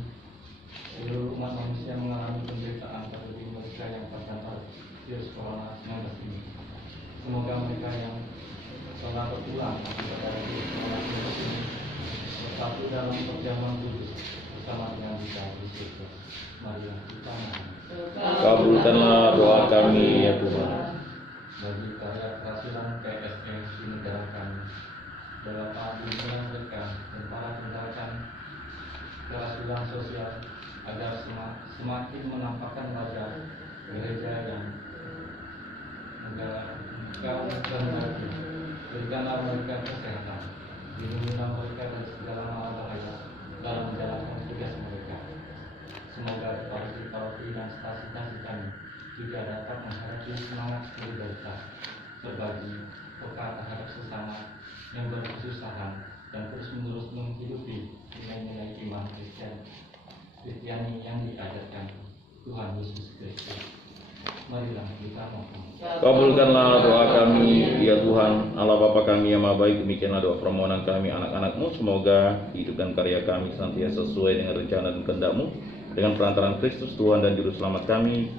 seluruh umat manusia mengalami penderitaan, terlebih mereka yang terdapat virus corona 19 ini. Semoga mereka yang telah berulang akibat dari virus corona 19 ini bersatu dalam perjamuan kudus bersama dengan kita di surga. Marilah kita mohon. Kabulkanlah doa kami ya Tuhan. Bagi karya kerasulan PSM di negara kami, dalam bimbingan mereka dan para pendakan kerasulan sosial agar semakin menampakkan wajah gereja yang Engkau kehendaki. Berikanlah mereka kesehatan, lindungilah mereka dari segala bahaya dalam menjalankan tugas mereka. Semoga paroki dan stasi-stasi kami juga dapat menghadapi semangat solidaritas, berbagi, peka terhadap sesama yang berkesusahan, dan terus-menerus menghidupi nilai-nilai iman Kristiani yang diajarkan Tuhan Yesus Kristus. Marilah kita mohon. Kabulkanlah doa kami ya Tuhan. Allah Bapa kami yang Maha Baik, demikianlah doa permohonan kami anak-anak-Mu. Semoga hidup dan karya kami senantiasa sesuai dengan rencana dan kehendak-Mu, dengan perantaraan Kristus Tuhan dan Juru Selamat kami,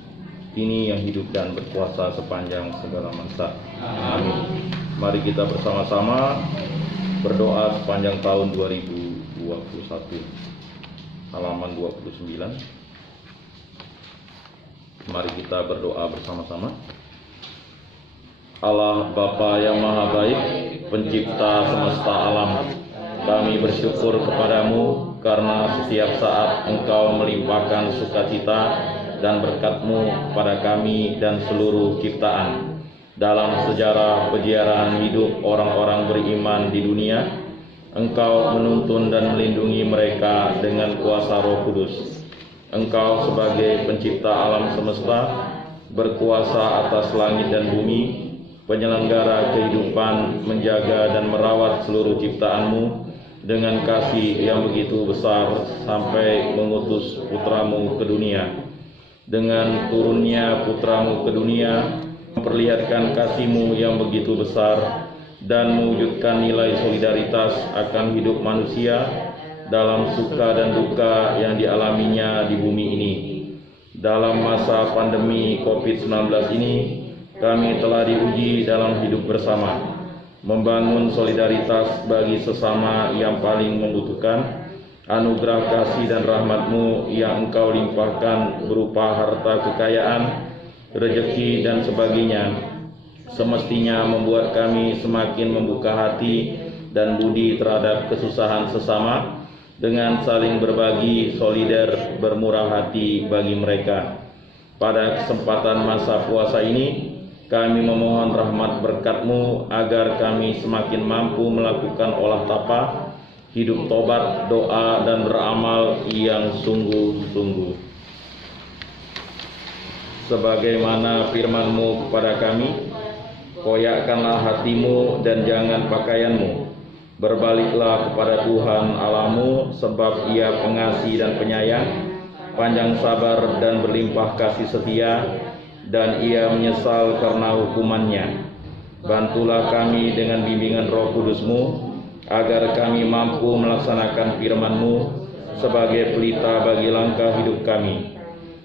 kini yang hidup dan berkuasa sepanjang segala masa. Amin. Mari kita bersama-sama berdoa sepanjang tahun 2021. Halaman 29. Mari kita berdoa bersama-sama. Allah Bapa yang Maha Baik, Pencipta semesta alam, kami bersyukur kepadamu karena setiap saat Engkau melimpahkan sukacita dan berkat-Mu pada kami dan seluruh ciptaan. Dalam sejarah peziarahan hidup orang-orang beriman di dunia, Engkau menuntun dan melindungi mereka dengan kuasa Roh Kudus. Engkau sebagai pencipta alam semesta, berkuasa atas langit dan bumi, penyelenggara kehidupan, menjaga dan merawat seluruh ciptaanmu dengan kasih yang begitu besar sampai mengutus putramu ke dunia. Dengan turunnya putramu ke dunia, memperlihatkan kasih-Mu yang begitu besar dan mewujudkan nilai solidaritas akan hidup manusia dalam suka dan duka yang dialaminya di bumi ini. Dalam masa pandemi COVID-19 ini, kami telah diuji dalam hidup bersama, membangun solidaritas bagi sesama yang paling membutuhkan, anugerah kasih dan rahmat-Mu yang Engkau limpahkan berupa harta kekayaan, rezeki dan sebagainya, semestinya membuat kami semakin membuka hati dan budi terhadap kesusahan sesama dengan saling berbagi, solider, bermurah hati bagi mereka. Pada kesempatan masa puasa ini, kami memohon rahmat berkat-Mu agar kami semakin mampu melakukan olah tapa, hidup tobat, doa, dan beramal yang sungguh-sungguh. Sebagaimana firman-Mu kepada kami, koyakkanlah hatimu dan jangan pakaianmu. Berbaliklah kepada Tuhan Allahmu, sebab Ia pengasih dan penyayang, panjang sabar dan berlimpah kasih setia, dan Ia menyesal karena hukumannya. Bantulah kami dengan bimbingan Roh Kudus-Mu, agar kami mampu melaksanakan firman-Mu sebagai pelita bagi langkah hidup kami.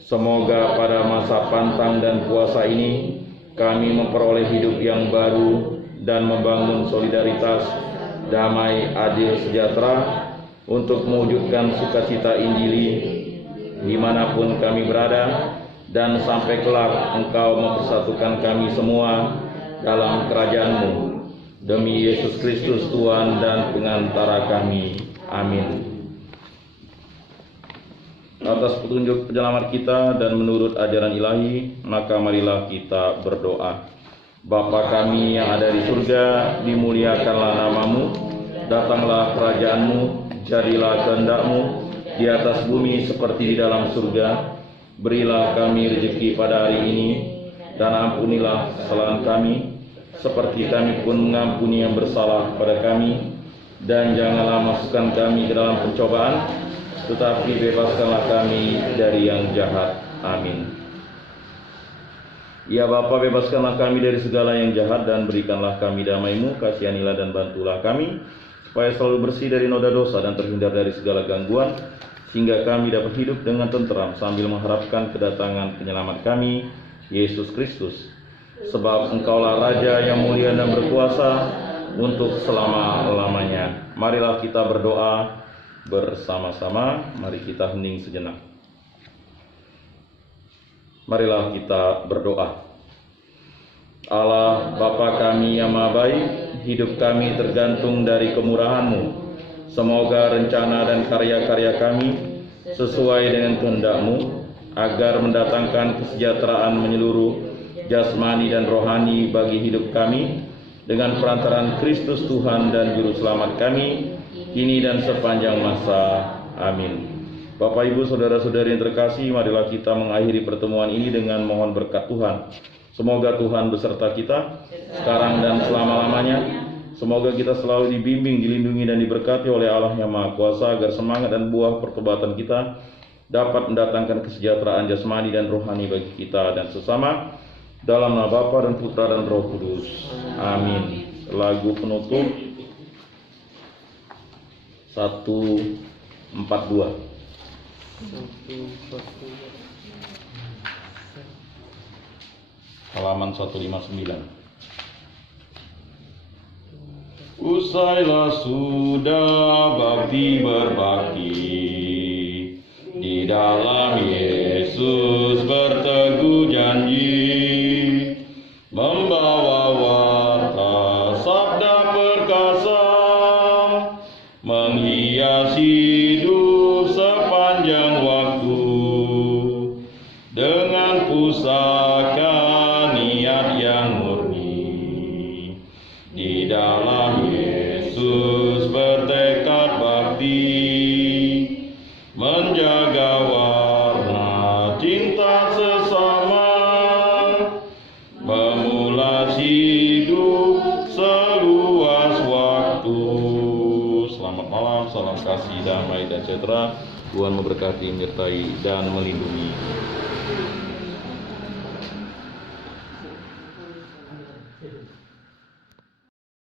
Semoga pada masa pantang dan puasa ini, kami memperoleh hidup yang baru dan membangun solidaritas, damai, adil, sejahtera untuk mewujudkan sukacita Injili dimanapun kami berada, dan sampai kelak Engkau mempersatukan kami semua dalam kerajaan-Mu. Demi Yesus Kristus Tuhan dan pengantara kami. Amin. Atas petunjuk penyelamat kita dan menurut ajaran ilahi, maka marilah kita berdoa. Bapa kami yang ada di surga, dimuliakanlah nama-Mu, datanglah kerajaan-Mu, jadilah kehendak-Mu di atas bumi seperti di dalam surga. Berilah kami rezeki pada hari ini, dan ampunilah kesalahan kami, seperti kami pun mengampuni yang bersalah kepada kami. Dan janganlah masukkan kami ke dalam pencobaan, tetapi bebaskanlah kami dari yang jahat. Amin. Ya Bapa, bebaskanlah kami dari segala yang jahat dan berikanlah kami damai-Mu, kasihanilah dan bantulah kami, supaya selalu bersih dari noda dosa dan terhindar dari segala gangguan, sehingga kami dapat hidup dengan tenteram sambil mengharapkan kedatangan penyelamat kami, Yesus Kristus. Sebab Engkaulah Raja yang mulia dan berkuasa untuk selama-lamanya. Marilah kita berdoa bersama-sama. Mari kita hening sejenak. Marilah kita berdoa. Allah Bapa kami yang Maha Baik, hidup kami tergantung dari kemurahan-Mu. Semoga rencana dan karya-karya kami sesuai dengan kehendak-Mu, agar mendatangkan kesejahteraan menyeluruh jasmani dan rohani bagi hidup kami, dengan perantaraan Kristus Tuhan dan Juru Selamat kami, kini dan sepanjang masa. Amin. Bapak, Ibu, Saudara-saudari yang terkasih, marilah kita mengakhiri pertemuan ini dengan mohon berkat Tuhan. Semoga Tuhan beserta kita sekarang dan selama-lamanya. Semoga kita selalu dibimbing, dilindungi, dan diberkati oleh Allah yang Maha Kuasa, agar semangat dan buah pertobatan kita dapat mendatangkan kesejahteraan jasmani dan rohani bagi kita dan sesama. Dalam nama Bapa dan Putra dan Roh Kudus. Amin. Lagu penutup 142. Halaman 159. Usailah sudah bakti berbakti, di dalam Yesus berteguh janji, membawa warta sabda perkasa, menghiasi hidup sepanjang waktu, dengan pusaka niat yang murni, di dalam Yesus berteguh kasih, damai, dan sejahtera. Tuhan memberkati, menyertai, dan melindungi.